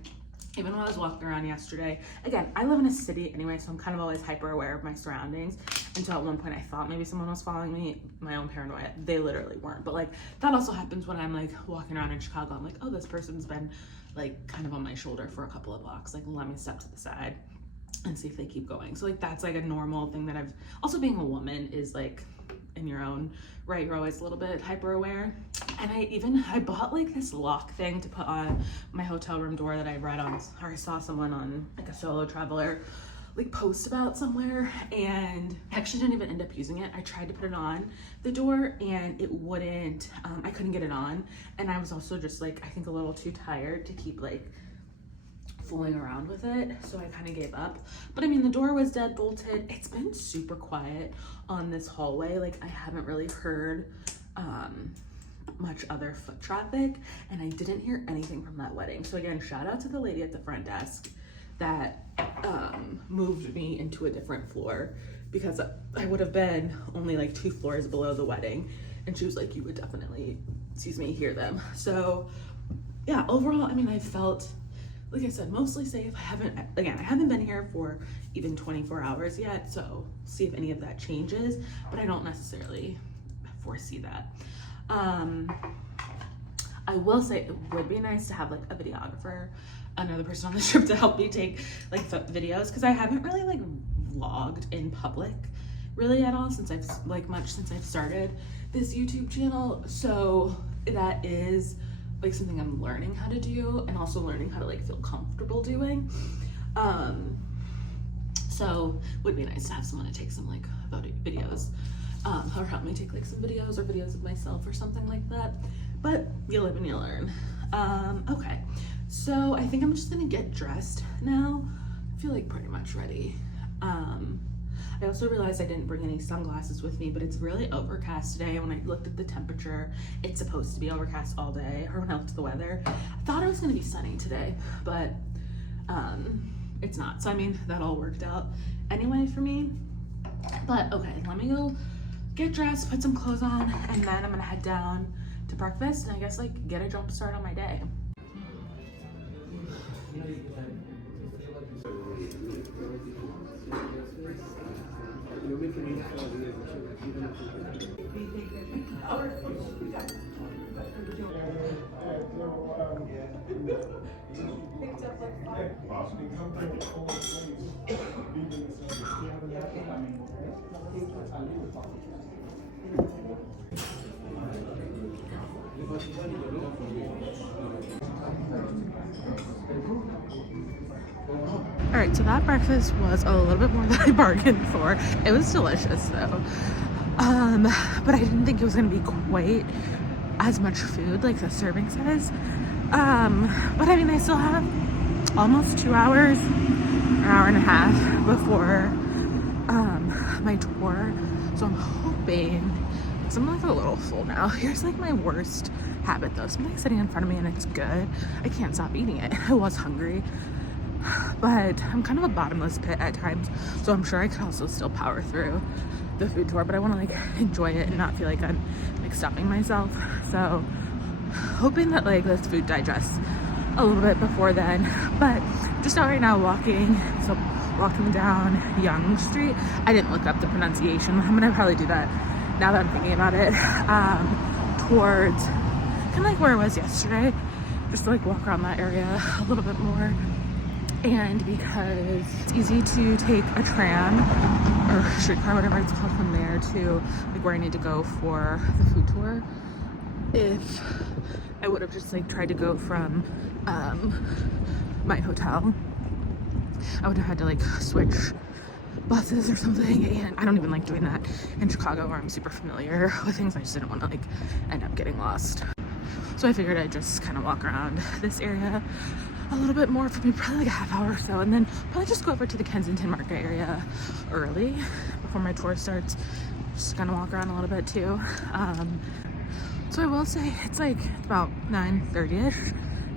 even when I was walking around yesterday, again, I live in a city anyway, so I'm kind of always hyper aware of my surroundings. And so at one point I thought maybe someone was following me, my own paranoia. They literally weren't. But like that also happens when I'm like walking around in Chicago. I'm like, oh, this person's been like kind of on my shoulder for a couple of blocks. Like, let me step to the side and see if they keep going. So like that's like a normal thing that I've also, being a woman is like in your own right, you're always a little bit hyper aware. And I bought like this lock thing to put on my hotel room door that I read on, or I saw someone on like a solo traveler like post about somewhere, and I actually didn't even end up using it. I tried to put it on the door and it wouldn't, I couldn't get it on. And I was also just like, I think a little too tired to keep like fooling around with it, so I kind of gave up. But I mean, the door was dead bolted. It's been super quiet on this hallway. Like I haven't really heard much other foot traffic, and I didn't hear anything from that wedding. So again, shout out to the lady at the front desk that moved me into a different floor, because I would have been only like 2 floors below the wedding, and she was like, you would definitely, hear them. So yeah, overall, I mean, I felt, like I said, mostly safe. I haven't been here for even 24 hours yet, so see if any of that changes, but I don't necessarily foresee that. I will say it would be nice to have like a videographer, another person on the trip to help me take like videos, because I haven't really like vlogged in public really at all since I've started this YouTube channel. So that is like something I'm learning how to do, and also learning how to like feel comfortable doing. So would be nice to have someone to take some like videos, or help me take like some videos or videos of myself or something like that. But you live and you learn. Okay, so I think I'm just gonna get dressed now. I feel like pretty much ready. I also realized I didn't bring any sunglasses with me, but it's really overcast today. When I looked at the temperature, it's supposed to be overcast all day, or when I looked at the weather, I thought it was gonna be sunny today, but it's not. So I mean, that all worked out anyway for me. But okay, let me go get dressed, put some clothes on, and then I'm gonna head down to breakfast and I guess like get a jump start on my day. All right, so that breakfast was a little bit more than I bargained for. It was delicious though. But I didn't think it was gonna be quite as much food, like the serving size. But I mean, I still have almost 2 hours, an hour and a half before my tour. So I'm hoping, because I'm like a little full now. Here's like my worst habit though. Something's sitting in front of me and it's good. I can't stop eating it. I was hungry, but I'm kind of a bottomless pit at times. So I'm sure I could also still power through the food tour, but I want to like enjoy it and not feel like I'm like stuffing myself. So hoping that like this food digests a little bit before then. But just out right now walking, so walking down Yonge Street. I didn't look up the pronunciation. I'm gonna probably do that now that I'm thinking about it. Towards kind of like where I was yesterday, just to like walk around that area a little bit more. And because it's easy to take a tram or streetcar, whatever it's called, from there to like where I need to go for the food tour. If I would have just like tried to go from my hotel, I would have had to like switch buses or something, and I don't even like doing that in Chicago where I'm super familiar with things. I just didn't want to like end up getting lost. So I figured I'd just kind of walk around this area a little bit more for me, probably like a half hour or so, and then probably just go over to the Kensington Market area early before my tour starts. Just kind of walk around a little bit too. So I will say it's like about 9:30ish.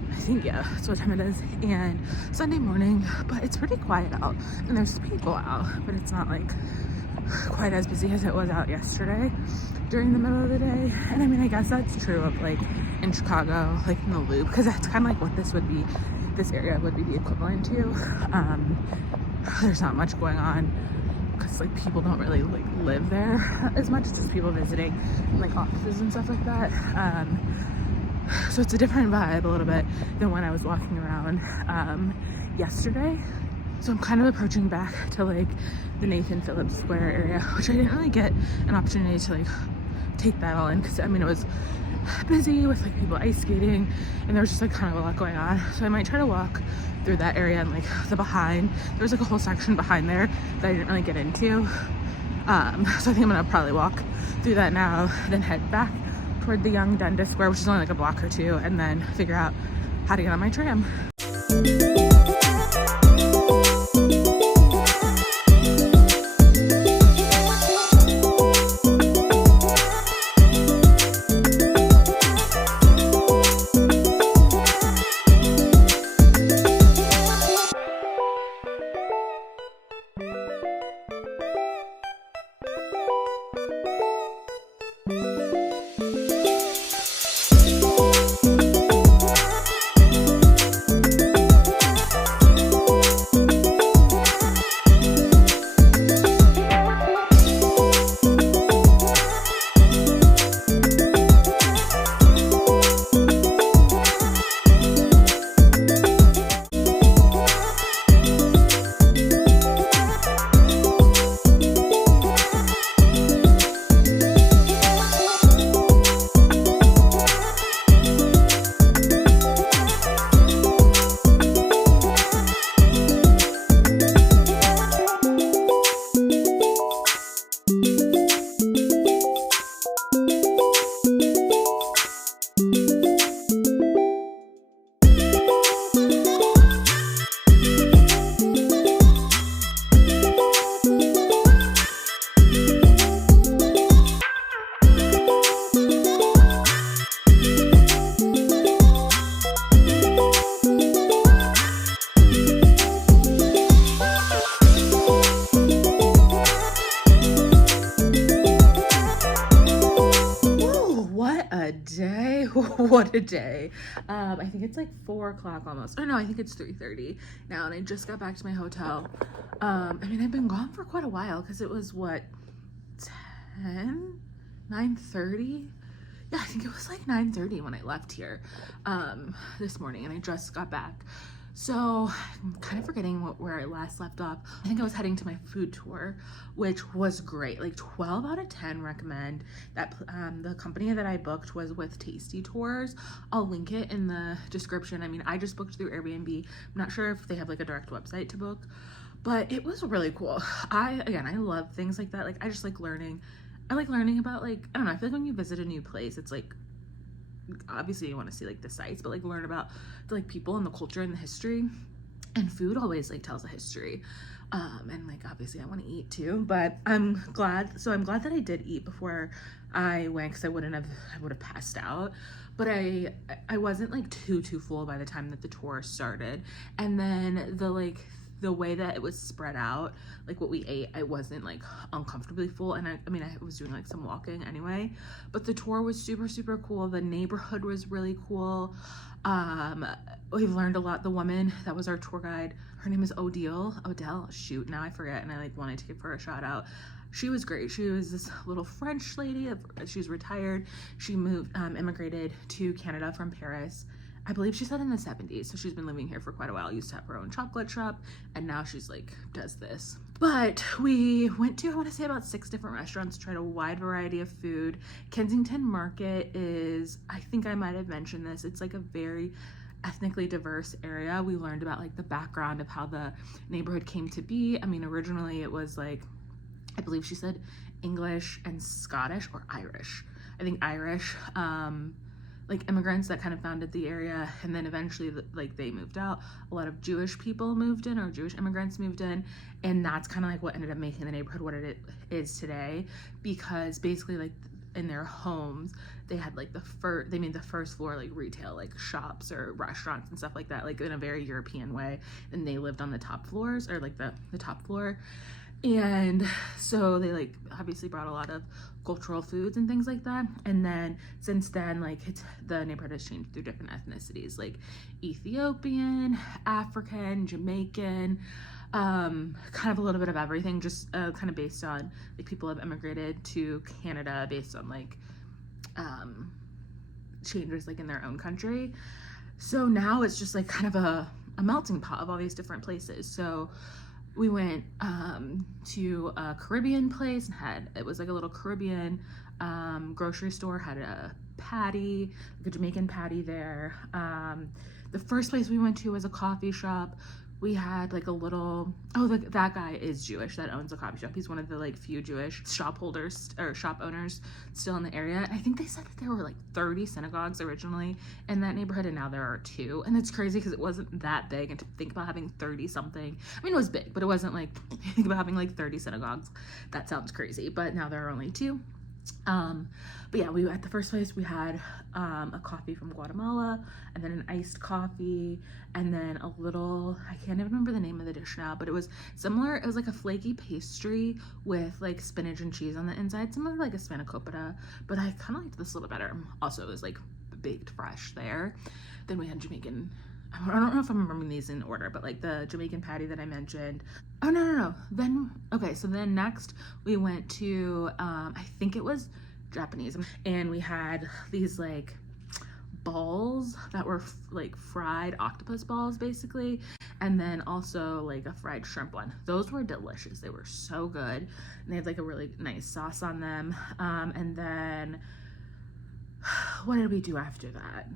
I think, yeah, that's what time it is. And Sunday morning, but it's pretty quiet out. And there's people out, but it's not like quite as busy as it was out yesterday during the middle of the day. And I mean, I guess that's true of like in Chicago, like in the Loop, because that's kind of like what this would be, this area would be the equivalent to. There's not much going on because like people don't really like live there as much. It's just people visiting like offices and stuff like that. So it's a different vibe a little bit than when I was walking around yesterday. So I'm kind of approaching back to like the Nathan Phillips Square area, which I didn't really get an opportunity to like take that all in, because I mean it was busy with like people ice skating and there was just like kind of a lot going on. So I might try to walk through that area and like the behind. There was like a whole section behind there that I didn't really get into. So I think I'm gonna probably walk through that now, then head back toward the Yonge-dondas Square, which is only like a block or two, and then figure out how to get on my tram. What a day. I think it's like 4 o'clock almost. Oh no, I think it's 3:30 now, and I just got back to my hotel. I mean, I've been gone for quite a while because it was what, 9:30? Yeah, I think it was like 9:30 when I left here this morning, and I just got back So I'm kind of forgetting where I last left off. I think I was heading to my food tour, which was great. Like 12 out of 10 recommend. That the company that I booked was with Tasty Tours. I'll link it in the description. I mean, I just booked through Airbnb. I'm not sure if they have like a direct website to book, but it was really cool. I love things like that. Like I just like learning. I like learning about, like, I don't know, I feel like when you visit a new place, it's like, obviously you want to see like the sights, but like learn about the like people and the culture and the history, and food always like tells a history. And like obviously I want to eat too, but I'm glad that I did eat before I went, because I would have passed out. But I wasn't like too full by the time that the tour started. And then the way that it was spread out, like what we ate, I wasn't like uncomfortably full. And I mean, I was doing like some walking anyway, but the tour was super cool. The neighborhood was really cool. We've learned a lot. The woman that was our tour guide, her name is Odell, shoot, now I forget, and I like wanted to give her a shout out. She was great. She was this little French lady. She's retired. She immigrated to Canada from Paris, I believe she said in the 70s. So she's been living here for quite a while. Used to have her own chocolate shop, and now she's like, does this. But we went to, I want to say, about 6 different restaurants, tried a wide variety of food. Kensington Market is, I think I might have mentioned this, it's like a very ethnically diverse area. We learned about like the background of how the neighborhood came to be. I mean, originally it was like, I believe she said English and Scottish, or Irish. I think Irish, like immigrants that kind of founded the area, and then eventually like they moved out. A lot of Jewish people moved in, or Jewish immigrants moved in, and that's kind of like what ended up making the neighborhood what it is today, because basically like in their homes they had like they made the first floor like retail, like shops or restaurants and stuff like that, like in a very European way, and they lived on the top floors, or like the top floor. And so they like obviously brought a lot of cultural foods and things like that. And then since then, like the neighborhood has changed through different ethnicities, like Ethiopian, African, Jamaican, kind of a little bit of everything, just kind of based on like people have immigrated to Canada based on like changes like in their own country. So now it's just like kind of a melting pot of all these different places. So we went to a Caribbean place, and it was like a little Caribbean grocery store, had a patty, like a Jamaican patty there. The first place we went to was a coffee shop. We had like a little, that guy is Jewish that owns a coffee shop. He's one of the like few Jewish shop owners still in the area. I think they said that there were like 30 synagogues originally in that neighborhood, and now there are 2. And it's crazy because it wasn't that big, and to think about having 30 something, I mean, it was big, but it wasn't like, think about having like 30 synagogues. That sounds crazy, but now there are only 2. But yeah, we at the first place we had a coffee from Guatemala, and then an iced coffee, and then a little, I can't even remember the name of the dish now, but it was similar. It was like a flaky pastry with like spinach and cheese on the inside, similar to like a spanakopita, but I kind of liked this a little better. Also, it was like baked fresh there. Then we had Jamaican, I don't know if I'm remembering these in order, but like the Jamaican patty that I mentioned. Oh, no. Then, okay, so then next we went to, I think it was Japanese, and we had these like balls that were like fried octopus balls basically, and then also like a fried shrimp one. Those were delicious. They were so good, and they had like a really nice sauce on them. And then what did we do after that?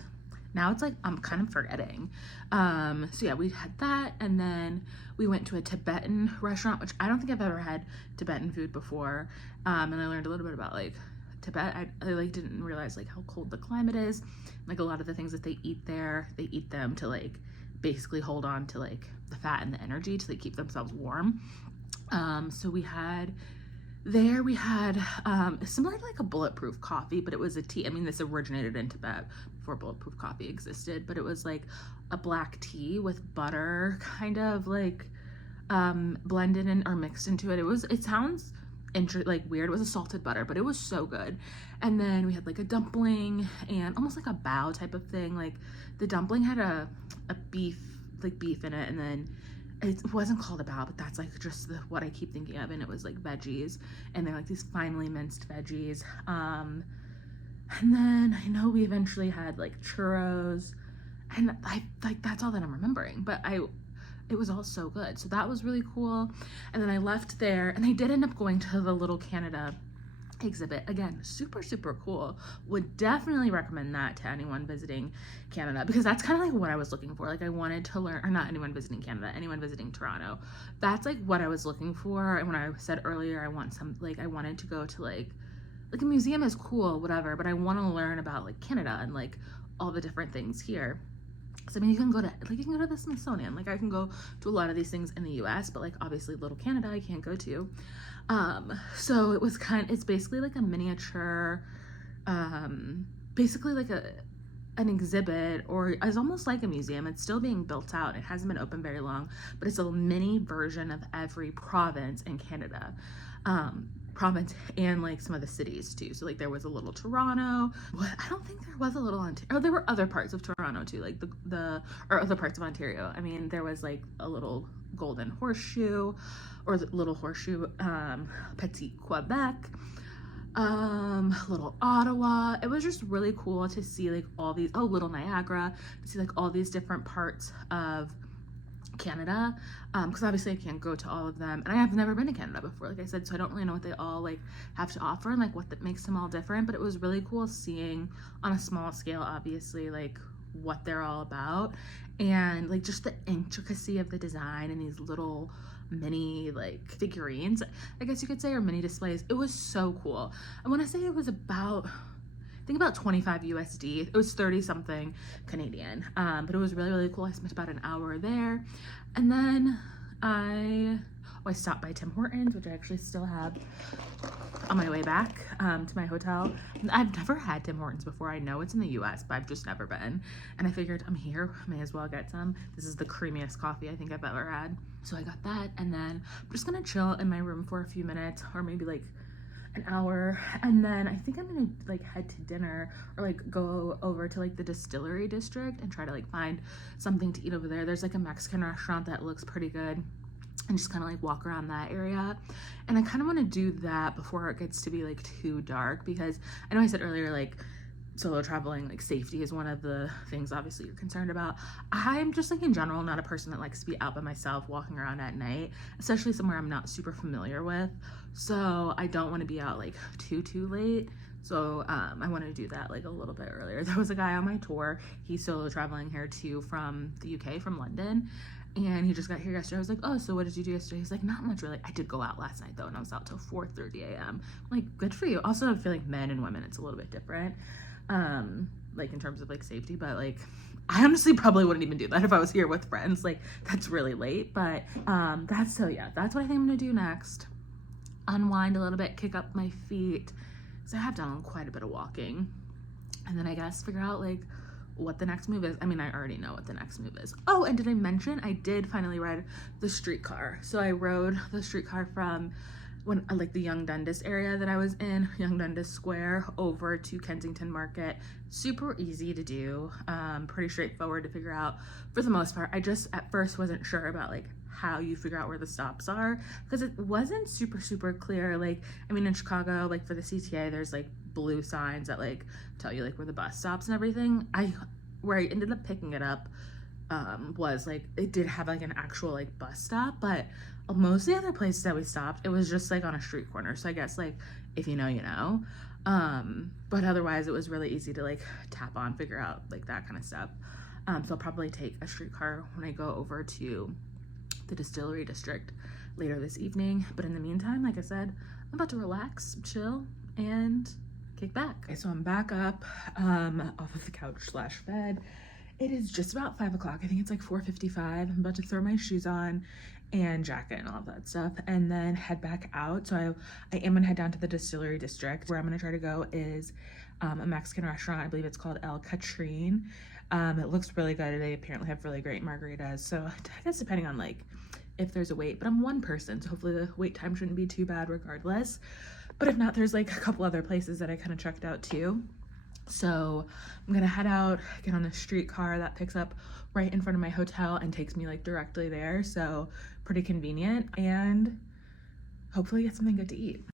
Now it's like I'm kind of forgetting. So yeah, we had that, and then we went to a Tibetan restaurant, which I don't think I've ever had Tibetan food before. And I learned a little bit about like Tibet. I like didn't realize like how cold the climate is. Like a lot of the things that they eat there, they eat them to like basically hold on to like the fat and the energy to like keep themselves warm. So we had similar to like a bulletproof coffee, but it was a tea. I mean, this originated in Tibet before bulletproof coffee existed, but it was like a black tea with butter kind of like blended in or mixed into it. It sounds like weird. It was a salted butter, but it was so good. And then we had like a dumpling and almost like a bao type of thing. Like the dumpling had a beef in it, and then it wasn't called a bao, but that's like just what I keep thinking of, and it was like veggies, and they're like these finely minced veggies. And then I know we eventually had like churros, And I like, that's all that I'm remembering, but it was all so good. So that was really cool. And then I left there, and I did end up going to the Little Canada exhibit. Again, super, super cool. Would definitely recommend that to anyone visiting Canada, because that's kind of like what I was looking for. Like, I wanted to learn, or not anyone visiting Canada, anyone visiting Toronto. That's like what I was looking for. And when I said earlier, I wanted to go to like a museum is cool, whatever, but I want to learn about like Canada and like all the different things here. So I mean, you can go to the Smithsonian. Like, I can go to a lot of these things in the US, but like obviously Little Canada I can't go to. So it's basically like a miniature, basically like an exhibit, or it's almost like a museum. It's still being built out. It hasn't been open very long, but it's a mini version of every province in Canada. Province and like some of the cities too. So like there was a little Toronto. I don't think there was a little Ontario. Oh, there were other parts of Toronto too, like or other parts of Ontario. I mean, there was like a little Golden Horseshoe, or the little Horseshoe, Petit Quebec, little Ottawa. It was just really cool to see like all these, Little Niagara, to see like all these different parts of Canada, because obviously I can't go to all of them, and I have never been to Canada before, like I said, so I don't really know what they all like have to offer and like what that makes them all different. But it was really cool seeing on a small scale, obviously, like what they're all about, and like just the intricacy of the design and these little mini like figurines, I guess you could say, or mini displays. It was so cool. I want to say it was about, I think about 25 USD. It was 30 something Canadian, but it was really, really cool. I spent about an hour there, and then I stopped by Tim Hortons, which I actually still have on my way back to my hotel. I've never had Tim Hortons before. I know it's in the US, but I've just never been, and I figured I'm here, may as well get some. This is the creamiest coffee I think I've ever had. So I got that, and then I'm just gonna chill in my room for a few minutes, or maybe like an hour, and then I think I'm gonna like head to dinner, or like go over to like the Distillery District and try to like find something to eat over there. There's like a Mexican restaurant that looks pretty good, and just kind of like walk around that area. And I kind of want to do that before it gets to be like too dark, because I know I said earlier like solo traveling, like safety is one of the things obviously you're concerned about. I'm just like in general not a person that likes to be out by myself walking around at night, especially somewhere I'm not super familiar with. So I don't want to be out like too late. So I want to do that like a little bit earlier. There was a guy on my tour, he's solo traveling here too from the UK, from London, and he just got here yesterday. I was like, oh, so what did you do yesterday? He's like, not much really. I did go out last night though, and I was out till 4:30 a.m. Like, good for you. Also, I feel like men and women, it's a little bit different, like in terms of like safety, but like I honestly probably wouldn't even do that if I was here with friends. Like, that's really late. But that's what I think I'm gonna do next. Unwind a little bit, kick up my feet, because I have done quite a bit of walking, and then I guess figure out like what the next move is. I mean, I already know what the next move is. Oh, and did I mention I did finally ride the streetcar? So I rode the streetcar from like the Yonge-dondas area that I was in, Yonge-dondas Square, over to Kensington Market. Super easy to do, pretty straightforward to figure out for the most part. I just at first wasn't sure about like how you figure out where the stops are, because it wasn't super clear. Like, I mean, in Chicago, like for the CTA, there's like blue signs that like tell you like where the bus stops and everything. Where I ended up picking it up was like, it did have like an actual like bus stop, but most of the other places that we stopped, it was just like on a street corner. So I guess like if you know, you know. But otherwise it was really easy to like tap on, figure out like that kind of stuff. So I'll probably take a streetcar when I go over to the Distillery District later this evening. But in the meantime, like I said, I'm about to relax, chill, and kick back. Okay, so I'm back up off of the couch / bed. It is just about 5 o'clock. I think it's like 4:55. I'm about to throw my shoes on and jacket and all of that stuff, and then head back out. So I am gonna head down to the Distillery District. Where I'm gonna try to go is a Mexican restaurant. I believe it's called El Catrin. It looks really good. They apparently have really great margaritas. So I guess depending on like if there's a wait, but I'm one person, so hopefully the wait time shouldn't be too bad regardless. But if not, there's like a couple other places that I kind of checked out too. So I'm gonna head out, get on a streetcar that picks up right in front of my hotel and takes me like directly there. So pretty convenient, and hopefully get something good to eat.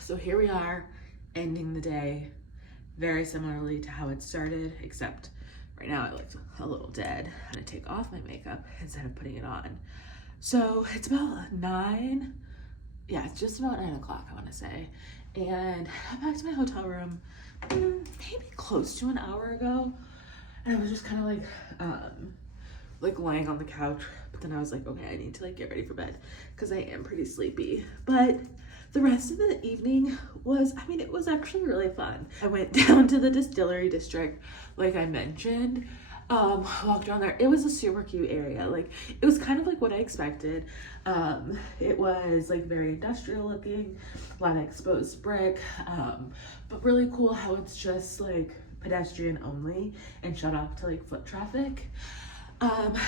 So here we are, ending the day very similarly to how it started, except right now I look a little dead. I'm gonna take off my makeup instead of putting it on. So it's about 9, yeah, it's just about 9 o'clock, I wanna say. And I got back to my hotel room maybe close to an hour ago. And I was just kind of like laying on the couch, but then I was like, okay, I need to like get ready for bed because I am pretty sleepy. But the rest of the evening was, I mean, it was actually really fun. I went down to the distillery district, like I mentioned, walked around there. It was a super cute area. Like, it was kind of like what I expected. It was like very industrial looking, a lot of exposed brick, but really cool how it's just like pedestrian only and shut off to like foot traffic.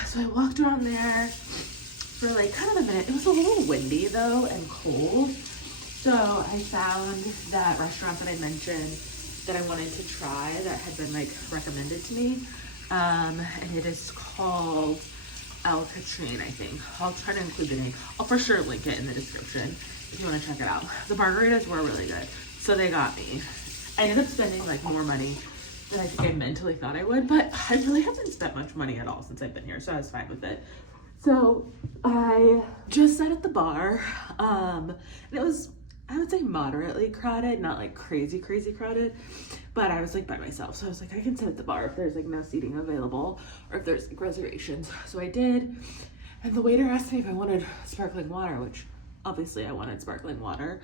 So I walked around there for like kind of a minute. It was a little windy though and cold. So I found that restaurant that I mentioned that I wanted to try that had been like recommended to me. And it is called El Catrine, I think. I'll try to include the name. I'll for sure link it in the description if you want to check it out. The margaritas were really good, so they got me. I ended up spending like more money than I think I mentally thought I would, but I really haven't spent much money at all since I've been here, so I was fine with it. So I just sat at the bar, and it was, I would say moderately crowded, not like crazy crowded, but I was like by myself. So I was like, I can sit at the bar if there's like no seating available or if there's like reservations. So I did. And the waiter asked me if I wanted sparkling water, which obviously I wanted sparkling water.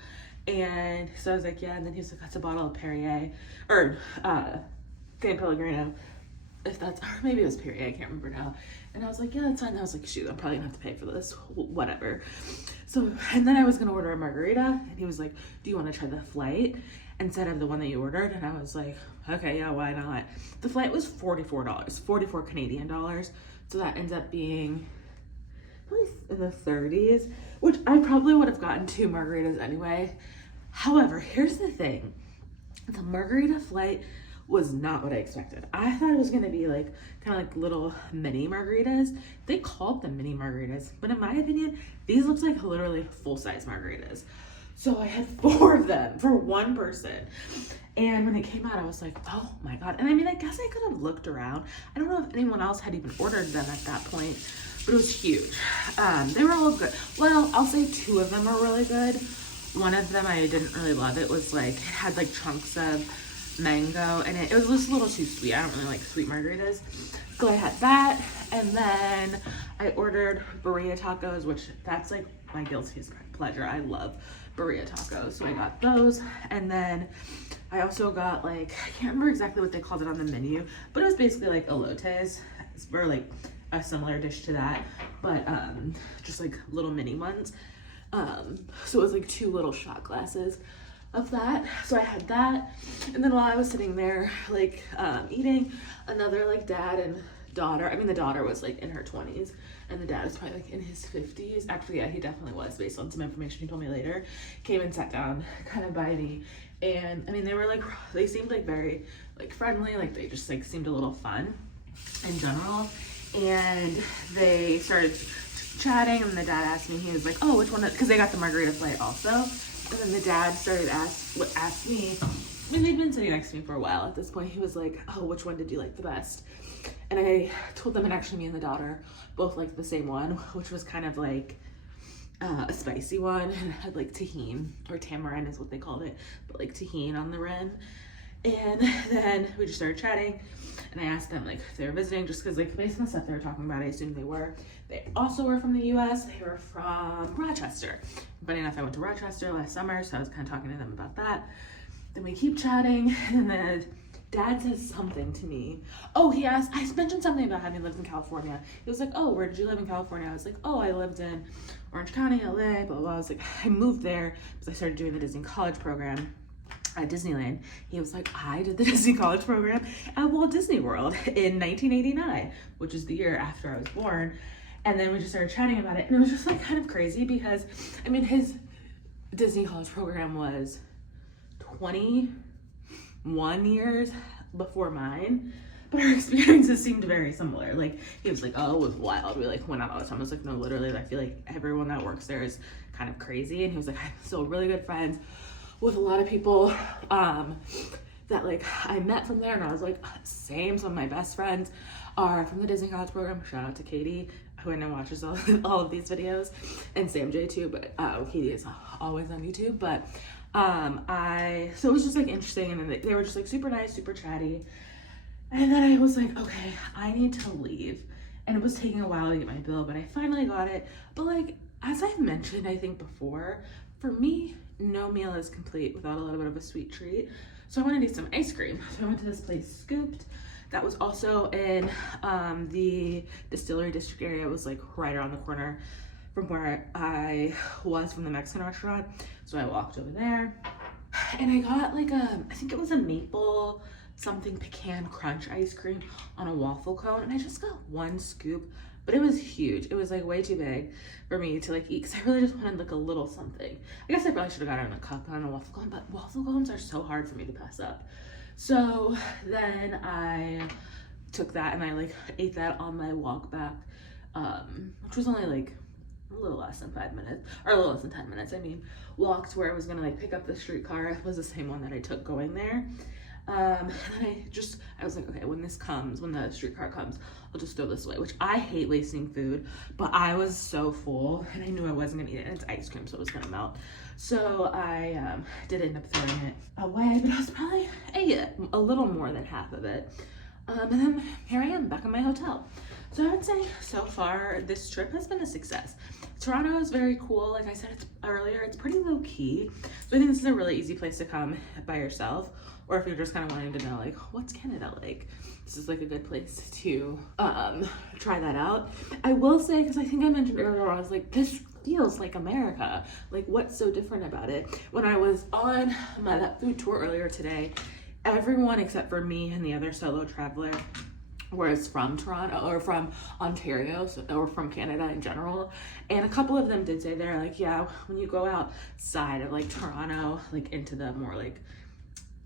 And so I was like, yeah. And then he was like, that's a bottle of Perrier or San Pellegrino. If that's, or maybe it was Perrier, I can't remember now. And I was like, yeah, that's fine. And I was like, shoot, I'm probably gonna have to pay for this, whatever. So, and then I was gonna order a margarita, and he was like, do you wanna try the flight instead of the one that you ordered? And I was like, okay, yeah, why not? The flight was $44, 44 Canadian dollars. So that ends up being probably in the 30s, which I probably would have gotten 2 margaritas anyway. However, here's the thing. The margarita flight was not what I expected. I thought it was gonna be like kind of like little mini margaritas. They called them mini margaritas, but in my opinion, these looked like literally full-size margaritas. So I had 4 of them for one person. And when it came out, I was like, oh my God. And I mean, I guess I could have looked around. I don't know if anyone else had even ordered them at that point, but it was huge. They were all good. Well, I'll say 2 of them were really good. One of them I didn't really love. It was like, it had like chunks of mango and it was just a little too sweet. I don't really like sweet margaritas. So I had that, and then I ordered burrito tacos, which that's like my guilty pleasure. I love burrito tacos. So I got those, and then I also got like, I can't remember exactly what they called it on the menu, but it was basically like elotes, or like a similar dish to that, but just like little mini ones. So it was like 2 little shot glasses of that. So I had that, and then while I was sitting there like eating, another like dad and daughter, I mean the daughter was like in her 20s and the dad was probably like in his 50s. Actually, yeah, he definitely was based on some information he told me later. Came and sat down kind of by me, and I mean they seemed like very like friendly, like they just like seemed a little fun in general. And they started chatting, and the dad asked me, he was like, oh, which one, because they got the margarita flight also. And then the dad started asked me, I mean, they'd been sitting next to me for a while at this point. He was like, oh, which one did you like the best? And I told them, and actually me and the daughter both liked the same one, which was kind of like a spicy one, and it had like tahini, or tamarind is what they called it, but like tahini on the rim. And then we just started chatting, and I asked them like if they were visiting, just because like based on the stuff they were talking about, I assumed they were. They also were from the US. They were from Rochester. Funny enough, I went to Rochester last summer, so I was kind of talking to them about that. Then we keep chatting, and then dad says something to me. Oh, he asked, I mentioned something about having lived in California. He was like, oh, where did you live in California? I was like, oh, I lived in Orange County, LA, blah, blah. I was like, I moved there because I started doing the Disney College program at Disneyland. He was like, I did the Disney College program at Walt Disney World in 1989, which is the year after I was born. And then we just started chatting about it, and it was just like kind of crazy because, I mean, his Disney College program was 21 years before mine. but our experiences seemed very similar. Like, he was like, oh, it was wild. We like went out all the time. I was like, no, literally, I feel like everyone that works there is kind of crazy. And he was like, I'm still really good friends with a lot of people that like I met from there. And I was like, same. Some of my best friends are from the Disney College program. Shout out to Katie, who I know watches all of these videos, and Sam J too, but Katie is always on YouTube. But so it was just like interesting, and then they were just like super nice, super chatty. And then I was like, okay, I need to leave. And it was taking a while to get my bill, but I finally got it. But like, as I've mentioned, I think before, for me, no meal is complete without a little bit of a sweet treat. So I wanted to eat some ice cream. So I went to this place, Scooped, that was also in the distillery district area. It was like right around the corner from where I was from the Mexican restaurant. So I walked over there and I got like I think it was a maple something pecan crunch ice cream on a waffle cone. And I just got one scoop, but it was huge. It was like way too big for me to like eat, because I really just wanted like a little something. I guess I probably should have got it in a cup on a waffle cone, but waffle cones are so hard for me to pass up. So then I took that and I like ate that on my walk back, which was only like a little less than 5 minutes, or a little less than 10 minutes. I mean, walked where I was gonna like pick up the streetcar. It was the same one that I took going there. And then I was like, okay, when the streetcar comes, I'll just throw this away, which I hate wasting food, but I was so full and I knew I wasn't gonna eat it, and it's ice cream, so it was gonna melt. So I did end up throwing it away, but I was probably ate a little more than half of it. And then here I am back in my hotel. So I would say so far this trip has been a success. Toronto is very cool. Like I said earlier, it's pretty low key. So I think this is a really easy place to come by yourself, or if you're just kind of wanting to know like, what's Canada like? This is like a good place to try that out. I will say, because I think I mentioned earlier, I was like, this feels like America. Like, what's so different about it? When I was on that food tour earlier today, everyone except for me and the other solo traveler was from Toronto or from Ontario, or from Canada in general. And a couple of them did say they're like, yeah, when you go outside of like Toronto, like into the more like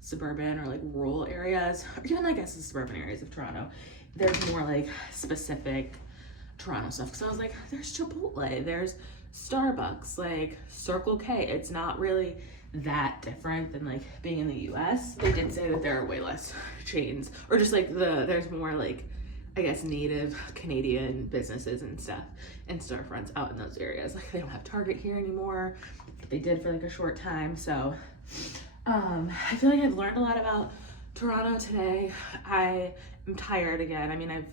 suburban or like rural areas, or even I guess the suburban areas of Toronto, there's more like specific Toronto stuff. So I was like, there's Chipotle, there's Starbucks, like Circle K. It's not really that different than like being in the US. They did say that there are way less chains, or just like there's more like, I guess, native Canadian businesses and stuff and storefronts out in those areas. Like they don't have Target here anymore. They did for like a short time. So I feel like I've learned a lot about Toronto today. I am tired again. I mean, I've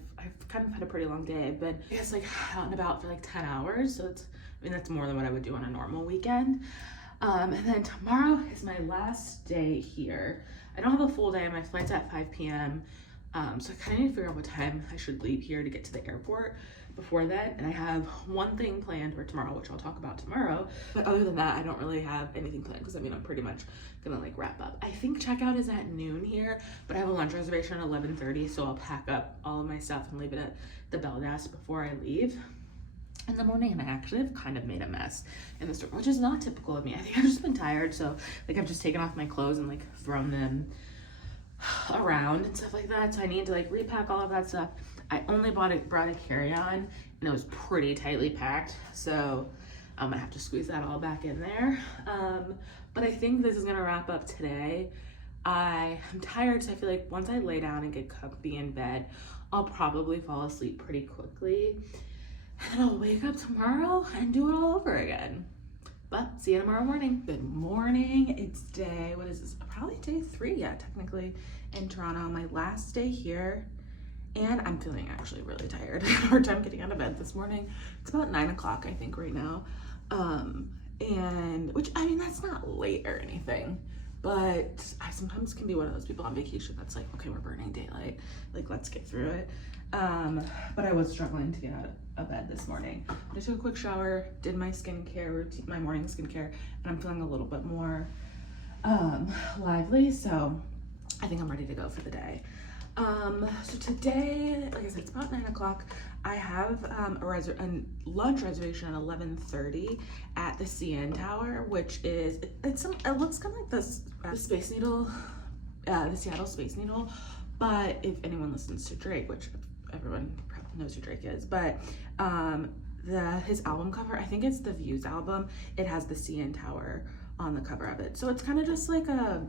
kind of had a pretty long day. I've been, I guess, like out and about for like 10 hours. So that's more than what I would do on a normal weekend. And then tomorrow is my last day here. I don't have a full day. My flight's at 5 p.m. So I kind of need to figure out what time I should leave here to get to the airport before that. And I have one thing planned for tomorrow, which I'll talk about tomorrow. But other than that, I don't really have anything planned, because I mean, I'm pretty much gonna like wrap up. I think checkout is at noon here, but I have a lunch reservation at 11:30, so I'll pack up all of my stuff and leave it at the bell desk before I leave in the morning. And I actually have kind of made a mess in the store, which is not typical of me. I think I've just been tired, so like I've just taken off my clothes and like thrown them around and stuff like that. So I need to like repack all of that stuff. I only brought a carry-on, and it was pretty tightly packed, so I'm gonna have to squeeze that all back in there. But I think this is gonna wrap up today. I am tired, so I feel like once I lay down and get comfy in bed, I'll probably fall asleep pretty quickly. And I'll wake up tomorrow and do it all over again. But see you tomorrow morning. Good morning. It's day, what is this? Probably day 3, yeah, technically, in Toronto. My last day here. And I'm feeling actually really tired. I had a hard time getting out of bed this morning. It's about 9 o'clock, I think, right now. And which, I mean, that's not late or anything, but I sometimes can be one of those people on vacation that's like, okay, we're burning daylight. Like, let's get through it. But I was struggling to get out of bed this morning. I took a quick shower, did my skincare routine, my morning skincare, and I'm feeling a little bit more lively. So I think I'm ready to go for the day. So today, like I said, it's about 9 o'clock. I have a lunch reservation at 11:30 at the CN Tower, which is, it looks kind of like the Space Needle, the Seattle Space Needle, But if anyone listens to Drake, which everyone probably knows who Drake is, but his album cover, I think it's the Views album, it has the CN Tower on the cover of it. So it's kind of just like a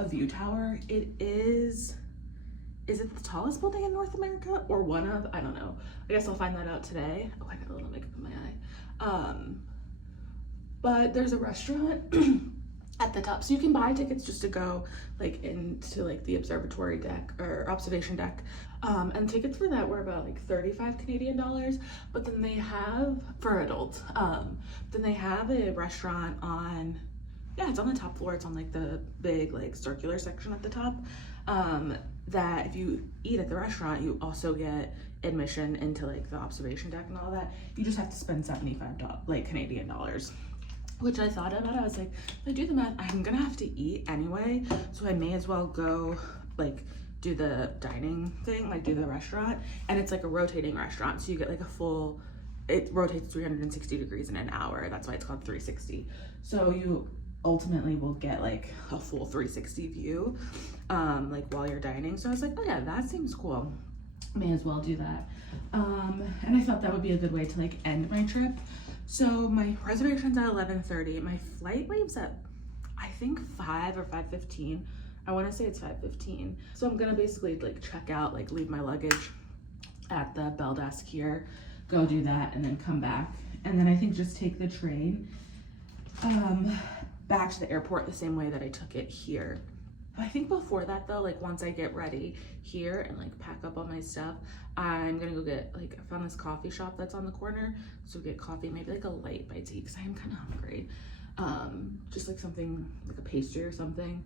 view tower. Is it the tallest building in North America or one of? I don't know. I guess I'll find that out today. Oh, I got a little makeup in my eye. But there's a restaurant at the top, so you can buy tickets just to go like into like the observatory deck or observation deck, and tickets for that were about like 35 Canadian dollars. But then they have, for adults, then they have a restaurant on, yeah, it's on the top floor. It's on like the big like circular section at the top, that if you eat at the restaurant, you also get admission into like the observation deck and all that. You just have to spend $75 like Canadian dollars, which I thought about. I was like, if I do the math, I'm gonna have to eat anyway, so I may as well go like do the dining thing, like do the restaurant. And it's like a rotating restaurant, so you get like a full, it rotates 360 degrees in an hour. That's why it's called 360. So you ultimately will get like a full 360 view, like while you're dining. So I was like, oh yeah, that seems cool. May as well do that. And I thought that would be a good way to like end my trip. So my reservation's at 11:30. My flight leaves at, I think 5 or 5:15. I want to say it's 5:15. So I'm gonna basically like check out, like leave my luggage at the bell desk here, go do that, and then come back. And then I think just take the train back to the airport the same way that I took it here. I think before that though, like once I get ready here and like pack up all my stuff, I'm gonna go get, like, I found this coffee shop that's on the corner, so get coffee, maybe like a light by tea, because I am kind of hungry. Just like something, like a pastry or something.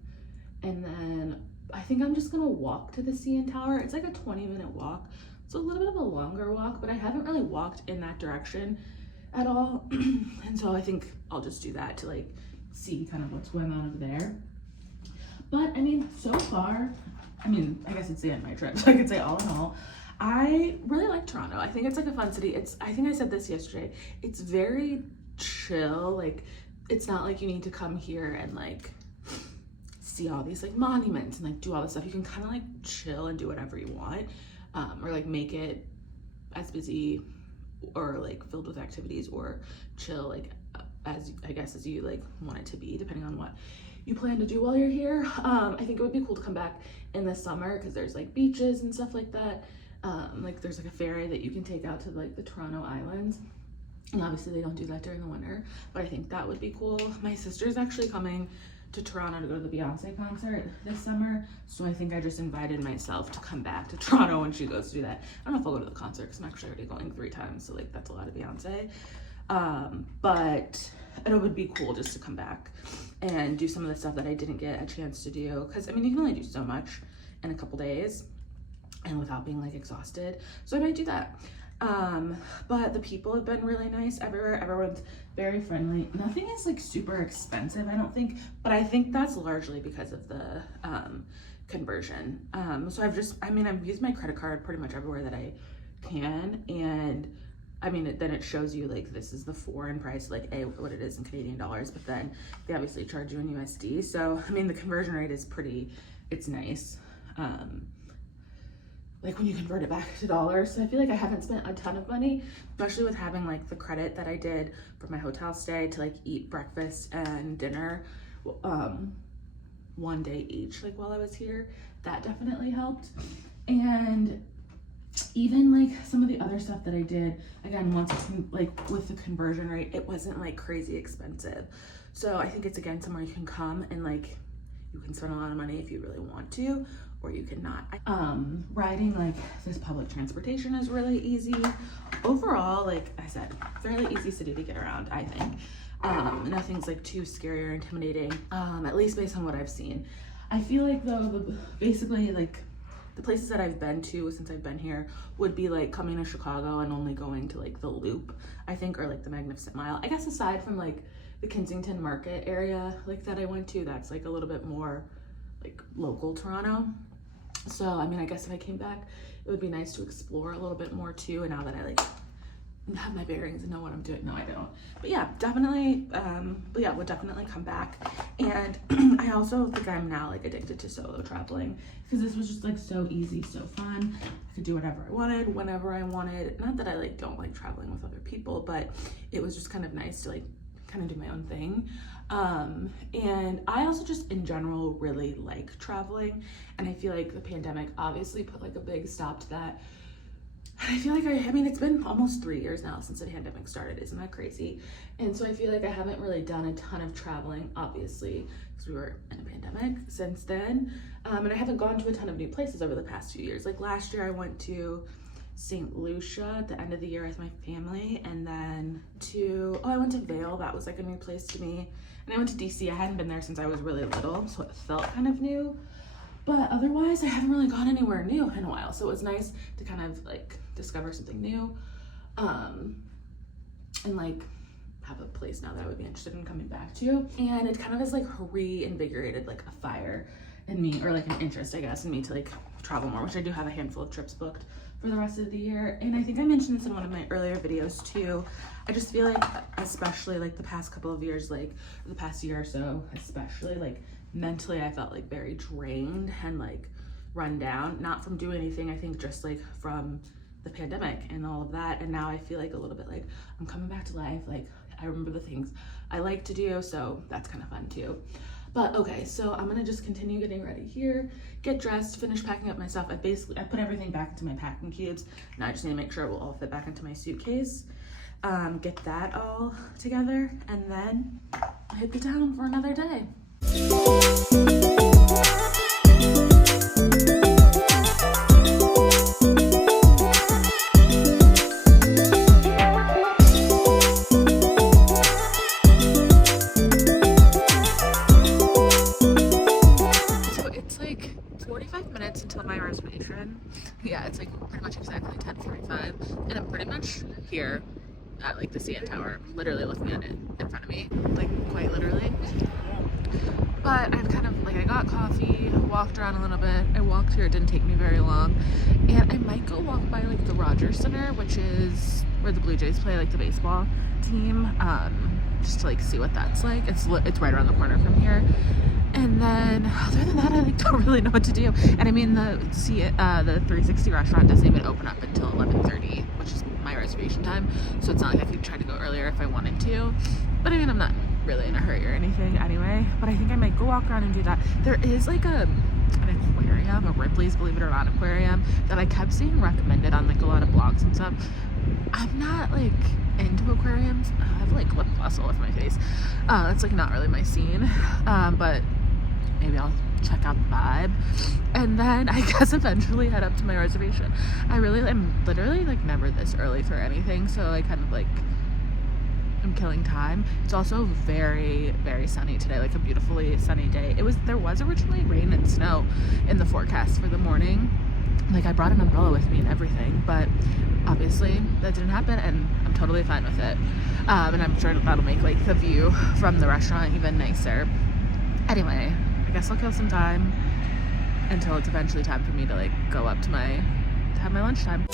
And then I think I'm just gonna walk to the CN Tower. It's like a 20-minute walk. It's a little bit of a longer walk, but I haven't really walked in that direction at all. And so I think I'll just do that to like see kind of what's going on over there. But I mean, so far, I mean, I guess it's the end of my trip, so I could say all in all, I really like Toronto. I think it's like a fun city. I think I said this yesterday, it's very chill. Like, it's not like you need to come here and like see all these like monuments and like do all this stuff. You can kind of like chill and do whatever you want, or like make it as busy or like filled with activities, or chill like as, I guess, as you like want it to be, depending on what you plan to do while you're here. I think it would be cool to come back in the summer because there's like beaches and stuff like that. Like there's like a ferry that you can take out to like the Toronto Islands, and obviously they don't do that during the winter, but I think that would be cool. My sister's actually coming to Toronto to go to the Beyonce concert this summer, so I think I just invited myself to come back to Toronto when she goes to do that. I don't know if I'll go to the concert because I'm actually already going 3 times, so like that's a lot of Beyonce. But it would be cool just to come back and do some of the stuff that I didn't get a chance to do, because I mean, you can only do so much in a couple days and without being like exhausted, so I might do that. But the people have been really nice everywhere. Everyone's very friendly. Nothing is like super expensive, I don't think, but I think that's largely because of the conversion. So I've used my credit card pretty much everywhere that I can, and I mean, then it shows you like this is the foreign price, like what it is in Canadian dollars, but then they obviously charge you in USD. So I mean, the conversion rate is it's nice. Like when you convert it back to dollars. So I feel like I haven't spent a ton of money, especially with having like the credit that I did for my hotel stay to like eat breakfast and dinner one day each, like while I was here. That definitely helped. And even like some of the other stuff that I did, again, once like with the conversion rate, it wasn't like crazy expensive. So I think it's, again, somewhere you can come and like you can spend a lot of money if you really want to, or you can not. Riding like this public transportation is really easy. Overall, like I said, fairly easy city to get around, I think. Nothing's like too scary or intimidating, at least based on what I've seen. I feel like though, basically like the places that I've been to since I've been here would be like coming to Chicago and only going to like the Loop, I think, or like the Magnificent Mile. I guess aside from like the Kensington Market area like that I went to, that's like a little bit more like local Toronto. So I mean, I guess if I came back, it would be nice to explore a little bit more too. And now that I like have my bearings and know what I'm doing. No, I don't. But yeah, definitely, but yeah, would definitely come back. And I also think I'm now like addicted to solo traveling because this was just like so easy, so fun. I could do whatever I wanted, whenever I wanted. Not that I like don't like traveling with other people, but it was just kind of nice to like kind of do my own thing. And I also just in general really like traveling, and I feel like the pandemic obviously put like a big stop to that. I feel like I mean, it's been almost 3 years now since the pandemic started. Isn't that crazy? And so I feel like I haven't really done a ton of traveling, obviously, because we were in a pandemic since then. And I haven't gone to a ton of new places over the past few years. Like last year I went to St. Lucia at the end of the year with my family, and then I went to Vail. That was like a new place to me. And I went to DC. I hadn't been there since I was really little, so it felt kind of new. But otherwise, I haven't really gone anywhere new in a while. So it was nice to kind of like discover something new, and like have a place now that I would be interested in coming back to. And it kind of has like reinvigorated like a fire in me, or like an interest, I guess, in me to like travel more, which I do have a handful of trips booked for the rest of the year. And I think I mentioned this in one of my earlier videos too. I just feel like, especially like the past couple of years, like the past year or so, especially like mentally, I felt like very drained and like run down, not from doing anything, I think just like from the pandemic and all of that. And now I feel like a little bit like I'm coming back to life. Like I remember the things I like to do, so that's kind of fun too. But okay, so I'm gonna just continue getting ready here, get dressed, finish packing up my stuff. I put everything back into my packing cubes. Now I just need to make sure it will all fit back into my suitcase. Get that all together, and then hit the town for another day. Yeah, it's like pretty much exactly 10:45, and I'm pretty much here at like the CN Tower. I'm literally looking at it in front of me, like quite literally. But I've kind of like, I got coffee, walked around a little bit. I walked here, it didn't take me very long, and I might go walk by like the Rogers Center, which is where the Blue Jays play, like the baseball team, just to like see what that's like. It's right around the corner from here. And then other than that, I like don't really know what to do. And I mean, the 360 restaurant doesn't even open up until 11:30, which is my reservation time. So it's not like I could try to go earlier if I wanted to. But I mean, I'm not really in a hurry or anything anyway. But I think I might go walk around and do that. There is like an aquarium, a Ripley's Believe It or Not aquarium, that I kept seeing recommended on like a lot of blogs and stuff. I'm not like into aquariums. I have like lip gloss all over my face. That's like not really my scene. But maybe I'll check out the vibe, and then I guess eventually head up to my reservation. I'm literally like never this early for anything, so I kind of like I'm killing time. It's also very, very sunny today, like a beautifully sunny day. There was originally rain and snow in the forecast for the morning. Like I brought an umbrella with me and everything, but obviously that didn't happen, and I'm totally fine with it. And I'm sure that'll make like the view from the restaurant even nicer. Anyway, I guess I'll kill some time until it's eventually time for me to like go up to have my lunchtime.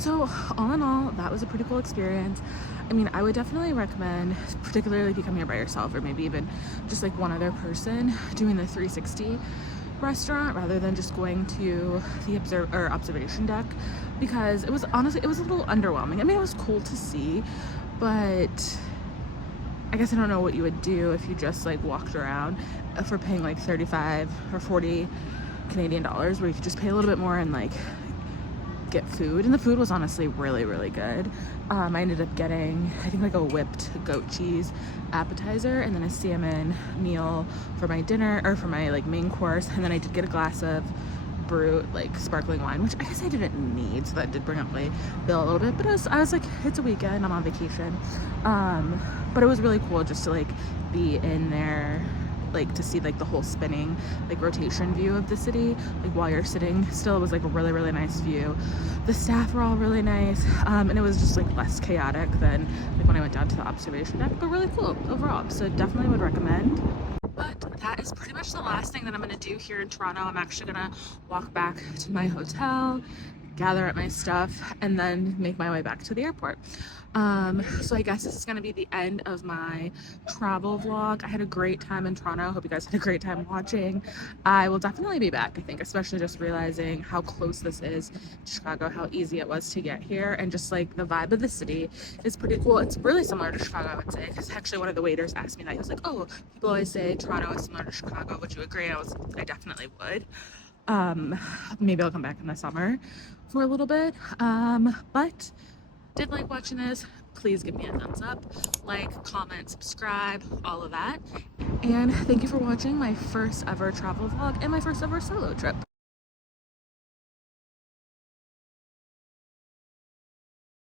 So all in all, that was a pretty cool experience. I mean, I would definitely recommend, particularly if you come here by yourself or maybe even just like one other person, doing the 360 restaurant rather than just going to the observation deck, because it was honestly, it was a little underwhelming. I mean, it was cool to see, but I guess I don't know what you would do if you just like walked around for paying like 35 or 40 Canadian dollars, where you could just pay a little bit more and like get food. And the food was honestly really, really good. I ended up getting, I think, like a whipped goat cheese appetizer and then a salmon meal for my dinner, or for my like main course. And then I did get a glass of brut, like sparkling wine, which I guess I didn't need, so that did bring up my bill a little bit. But I was like, it's a weekend, I'm on vacation. But it was really cool just to like be in there, like to see like the whole spinning like rotation view of the city, like while you're sitting still. It was like a really, really nice view. The staff were all really nice, and it was just like less chaotic than like when I went down to the observation deck, but really cool overall, so definitely would recommend. But that is pretty much the last thing that I'm going to do here in Toronto. I'm actually going to walk back to my hotel, gather up my stuff, and then make my way back to the airport. So I guess this is going to be the end of my travel vlog. I had a great time in Toronto. Hope you guys had a great time watching. I will definitely be back, I think, especially just realizing how close this is to Chicago, how easy it was to get here, and just like the vibe of the city is pretty cool. It's really similar to Chicago, I would say, because actually one of the waiters asked me that. He was like, oh, people always say Toronto is similar to Chicago. Would you agree? I definitely would. Maybe I'll come back in the summer for a little bit. But did like watching this, please give me a thumbs up, like, comment, subscribe, all of that. And thank you for watching my first ever travel vlog and my first ever solo trip.